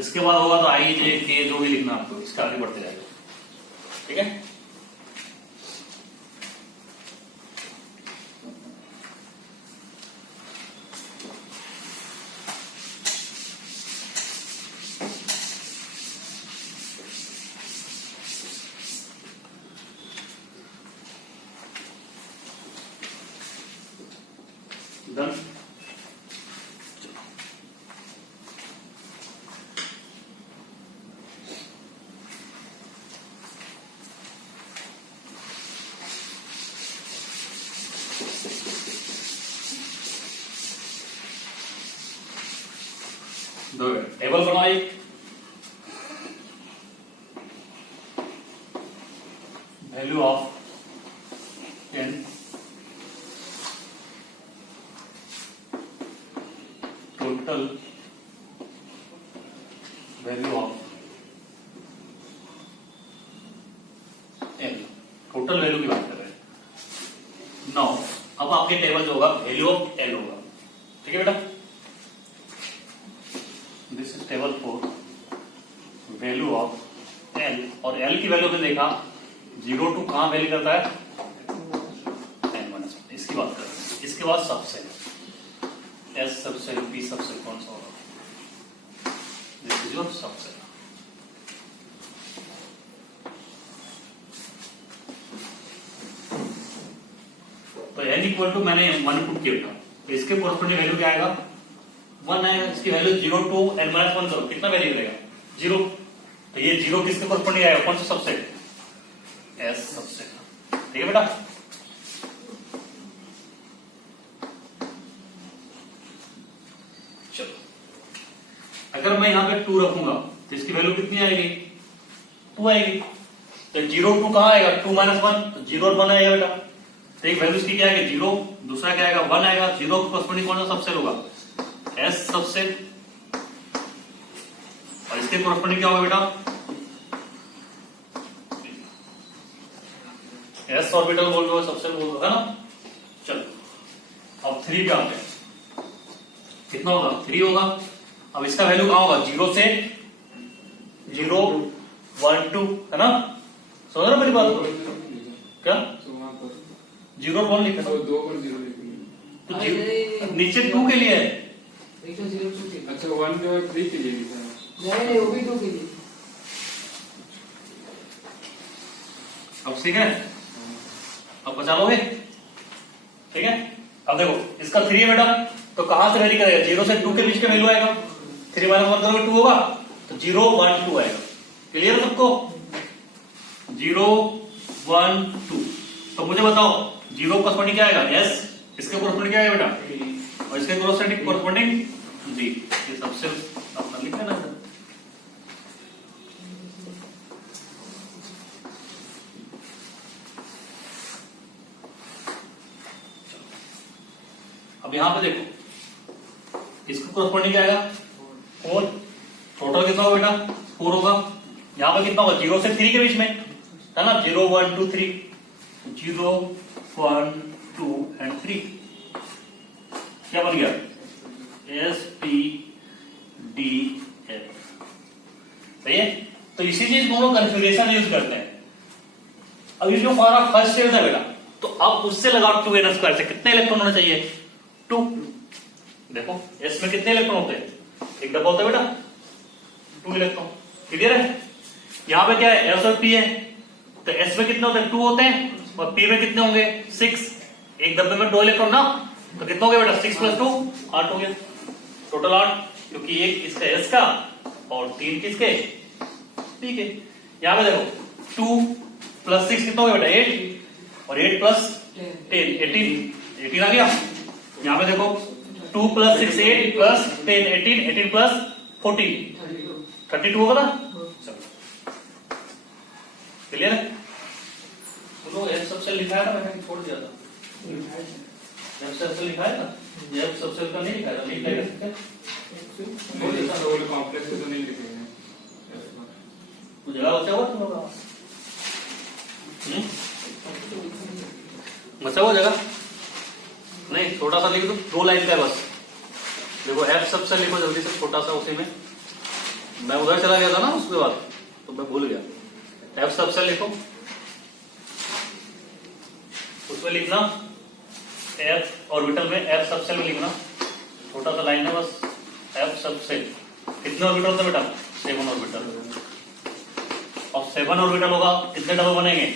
इसके बाद होगा तो आई जे के जो भी लिखना आपको, इसका आगे बढ़ते जाएगा, ठीक है। डन। टेबल बनाओ एक, value of n total value of n, total value की बात कर रहे हैं। नाउ अब आपके टेबल जो होगा वैल्यू ऑफ l होगा, ठीक है बेटा। This is table for value of l, और l की वैल्यू में देखा 0 to कहां वैल्यू करता है, n-1, इसकी बात कर रहे हैं। इसके बाद subshell, S subshell, P subshell कौन सा होगा, दिस इज योर सबसेल। तो n इक्वल टू मैंने 1 पुट किया था, तो इसके कोरस्पोंडिंग वैल्यू क्या आएगा, 1 आएगा। इसकी वैल्यू 0 to n-1 करो, कितना वैल्यू रहेगा, 0। तो ये 0 किसके कोरस्पोंडिंग आएगा, कौन सा सबसेट, S सबसेट, ठीक है बेटा। चलो अगर मैं यहां पे 2 रखूंगा तो इसकी वैल्यू कितनी आएगी, 2 आएगी। तो 0 2 कहां आएगा, 2 - 1, तो 0 और 1 आएगा बेटा। तो एक वैल्यू इसकी क्या आएगी, 0, दूसरा क्या आएगा, 1 आएगा। 0 के कोरस्पोंडिंग कौन सा सबसेट होगा, S सबसेट, और इसके कोरस्पोंडिंग क्या होगा बेटा, S ऑर्बिटल बोल दो, सबसेट बोल दो, है ना। चलो अब 3 पे आते हैं, कितना होगा, 3 होगा। अब इसका वैल्यू कहां होगा, 0 से 0 1 2, है ना। समझ रहे मेरी बात, क्या 0 और 1 लिखा, 2 पर 0 लिखेंगे, तो नीचे 2 के लिए है, अच्छा 1 और 3 के लिए लिखा है, नहीं वो भी 2 के लिए। अब ठीक है, अब बचा लोगे, ठीक है। अब देखो इसका 3 है बेटा, तो कहां से वैरी करेगा, 0 से 2 के बीच का वैल्यू आएगा, 3 - 1 करोगे 2 होगा, तो 0 1 2 आएगा। क्लियर सबको, 0 1 2। तो मुझे बताओ 0 कोरस्पोंडिंग क्या आएगा, S, इसके कोरस्पोंडिंग क्या आएगा बेटा, और इसके कोरस्पोंडिंग जी, ये सबसे अपना लिख लेना। अब यहां पे देखो इसको कोरस्पोंडिंग क्या आएगा, 4, टोटल कितना होगा बेटा, 4 होगा। यहां पे कितना होगा, 0 से 3 के बीच में, है ना, 0 1 2 3, 0 1 2 एंड 3, क्या बन गया, S P D F, सही है। तो इसी चीज को हम लोग कन्फिगरेशन यूज करते हैं। अब ये जो हमारा फर्स्ट सेल था बेटा, तो अब उससे लगाओ 2n स्क्वायर से कितने इलेक्ट्रॉन होने चाहिए, 2। देखो S में कितने इलेक्ट्रॉन होते हैं, एक डब्बा होता है बेटा, 2 इलेक्ट्रॉन। क्लियर है। यहां पे क्या है, S और P है, तो S में कितने होते हैं, 2 होते हैं, और पी में कितने होंगे 6, एक डब्बे में 2 इलेक्ट्रॉन ना, तो कितना हो गया बेटा 6 + 2 8 हो गया, टोटल 8, क्योंकि एक इसका एस का और 3 किसके पी के। यहां पे देखो 2 + 6 कितना हो गया बेटा 8 और 8 + 10 18 आ गया। यहां पे देखो 2 + 6 8 + 10 18 18 + 14 32 होगा ना। क्लियर है? तो एफ सबसेल लिखा है ना, मैंने छोड़ दिया था। एफ सबसेल लिखा है ना, एफ सबसेल का नहीं लिखा था, लिख लेगा कॉम्प्लेक्स तो नहीं लिखेंगे, तो जगह बचा हुआ तुम लोग बचा हुआ जगह नहीं, छोटा सा लिख दो, 2 लाइन का है बस। देखो एफ सबसेल लिखो जल्दी से, छोटा सा उसी में। मैं उधर चला गया था ना उसके बाद, तो मैं भूल गया। एफ सबसेल लिखो, उसमें लिखना एफ ऑर्बिटल में, एफ सबसेल में लिखना, छोटा सा लाइन है बस। एफ सबसेल कितने ऑर्बिटल होते बेटा 7 ऑर्बिटल, और 7 ऑर्बिटल होगा कितने डबल बनेंगे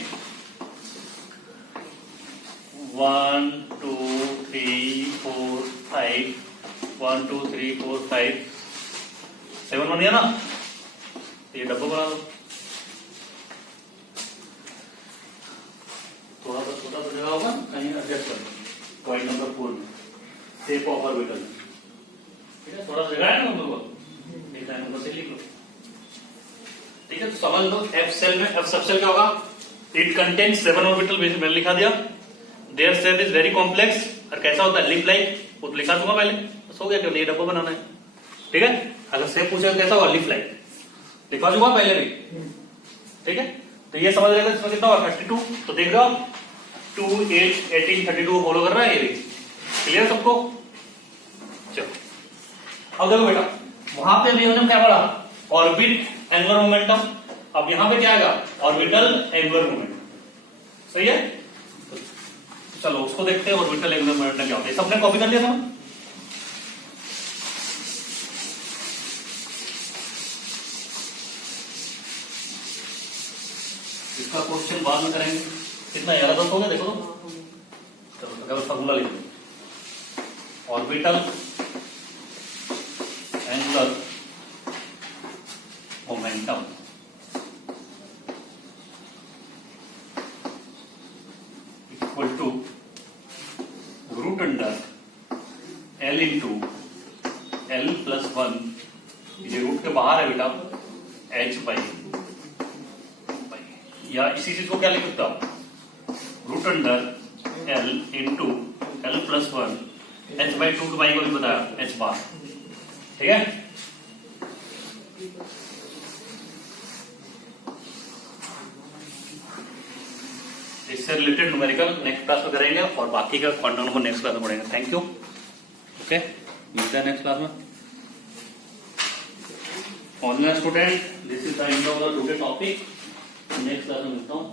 1 2 3 4 5 1 2 3 4 5 7 बन गया ना, ये डब्बा बना दो। थोड़ा सा छोटा सा जगह होगा कहीं एडजस्ट कर दो, पॉइंट नंबर 4 में शेप ऑफ ऑर्बिटल, ठीक है, थोड़ा जगह है ना हम लोग एक लाइन नंबर से लिख लो, ठीक है। तो समझ लो एफ सेल में एफ सबसेल क्या होगा, इट कंटेन्स 7 ऑर्बिटल, मैंने लिखा दिया। Their shape is very complex, और कैसा होता है लिप लाइक, वो तो लिखा दूंगा पहले, बस हो गया, क्यों ये डब्बा बनाना है, ठीक है। अगर शेप पूछे कैसा होगा लिप लाइक, लिखा दूंगा पहले भी, ठीक है। तो ये समझ लेगा इसमें कितना होगा 32, तो देख रहे हो आप 2 8 18 32 फॉलो कर रहा है ये भी, क्लियर सबको। चलो अब देखो बेटा, वहां पे भी हमने क्या पढ़ा ऑर्बिट एंगुलर मोमेंटम, अब यहां पे क्या आएगा ऑर्बिटल एंगुलर मोमेंटम, सही है। तो चलो उसको देखते हैं, ऑर्बिटल एंगुलर मोमेंटम क्या होता है, सबने कॉपी कर लिया था। इसका क्वेश्चन बाद में करेंगे, कितना 11 10 हो गया देखो तो। चलो अगर फॉर्मूला लिख दो, orbital angular momentum equal to √under L into L + 1, ये रूट के बाहर है बेटा h/, या इसी चीज को क्या लिख सकता हूं √under L into L + 1 h/2 के बाई को भी बताया h बार, ठीक है। इससे रिलेटेड न्यूमेरिकल नेक्स्ट क्लास में करेंगे, और बाकी का क्वांटम को नेक्स्ट क्लास में पढ़ेंगे। थैंक यू, ओके, मिलते हैं नेक्स्ट क्लास में। Online student, this is the end of the today topic, next class में मिलता हूँ।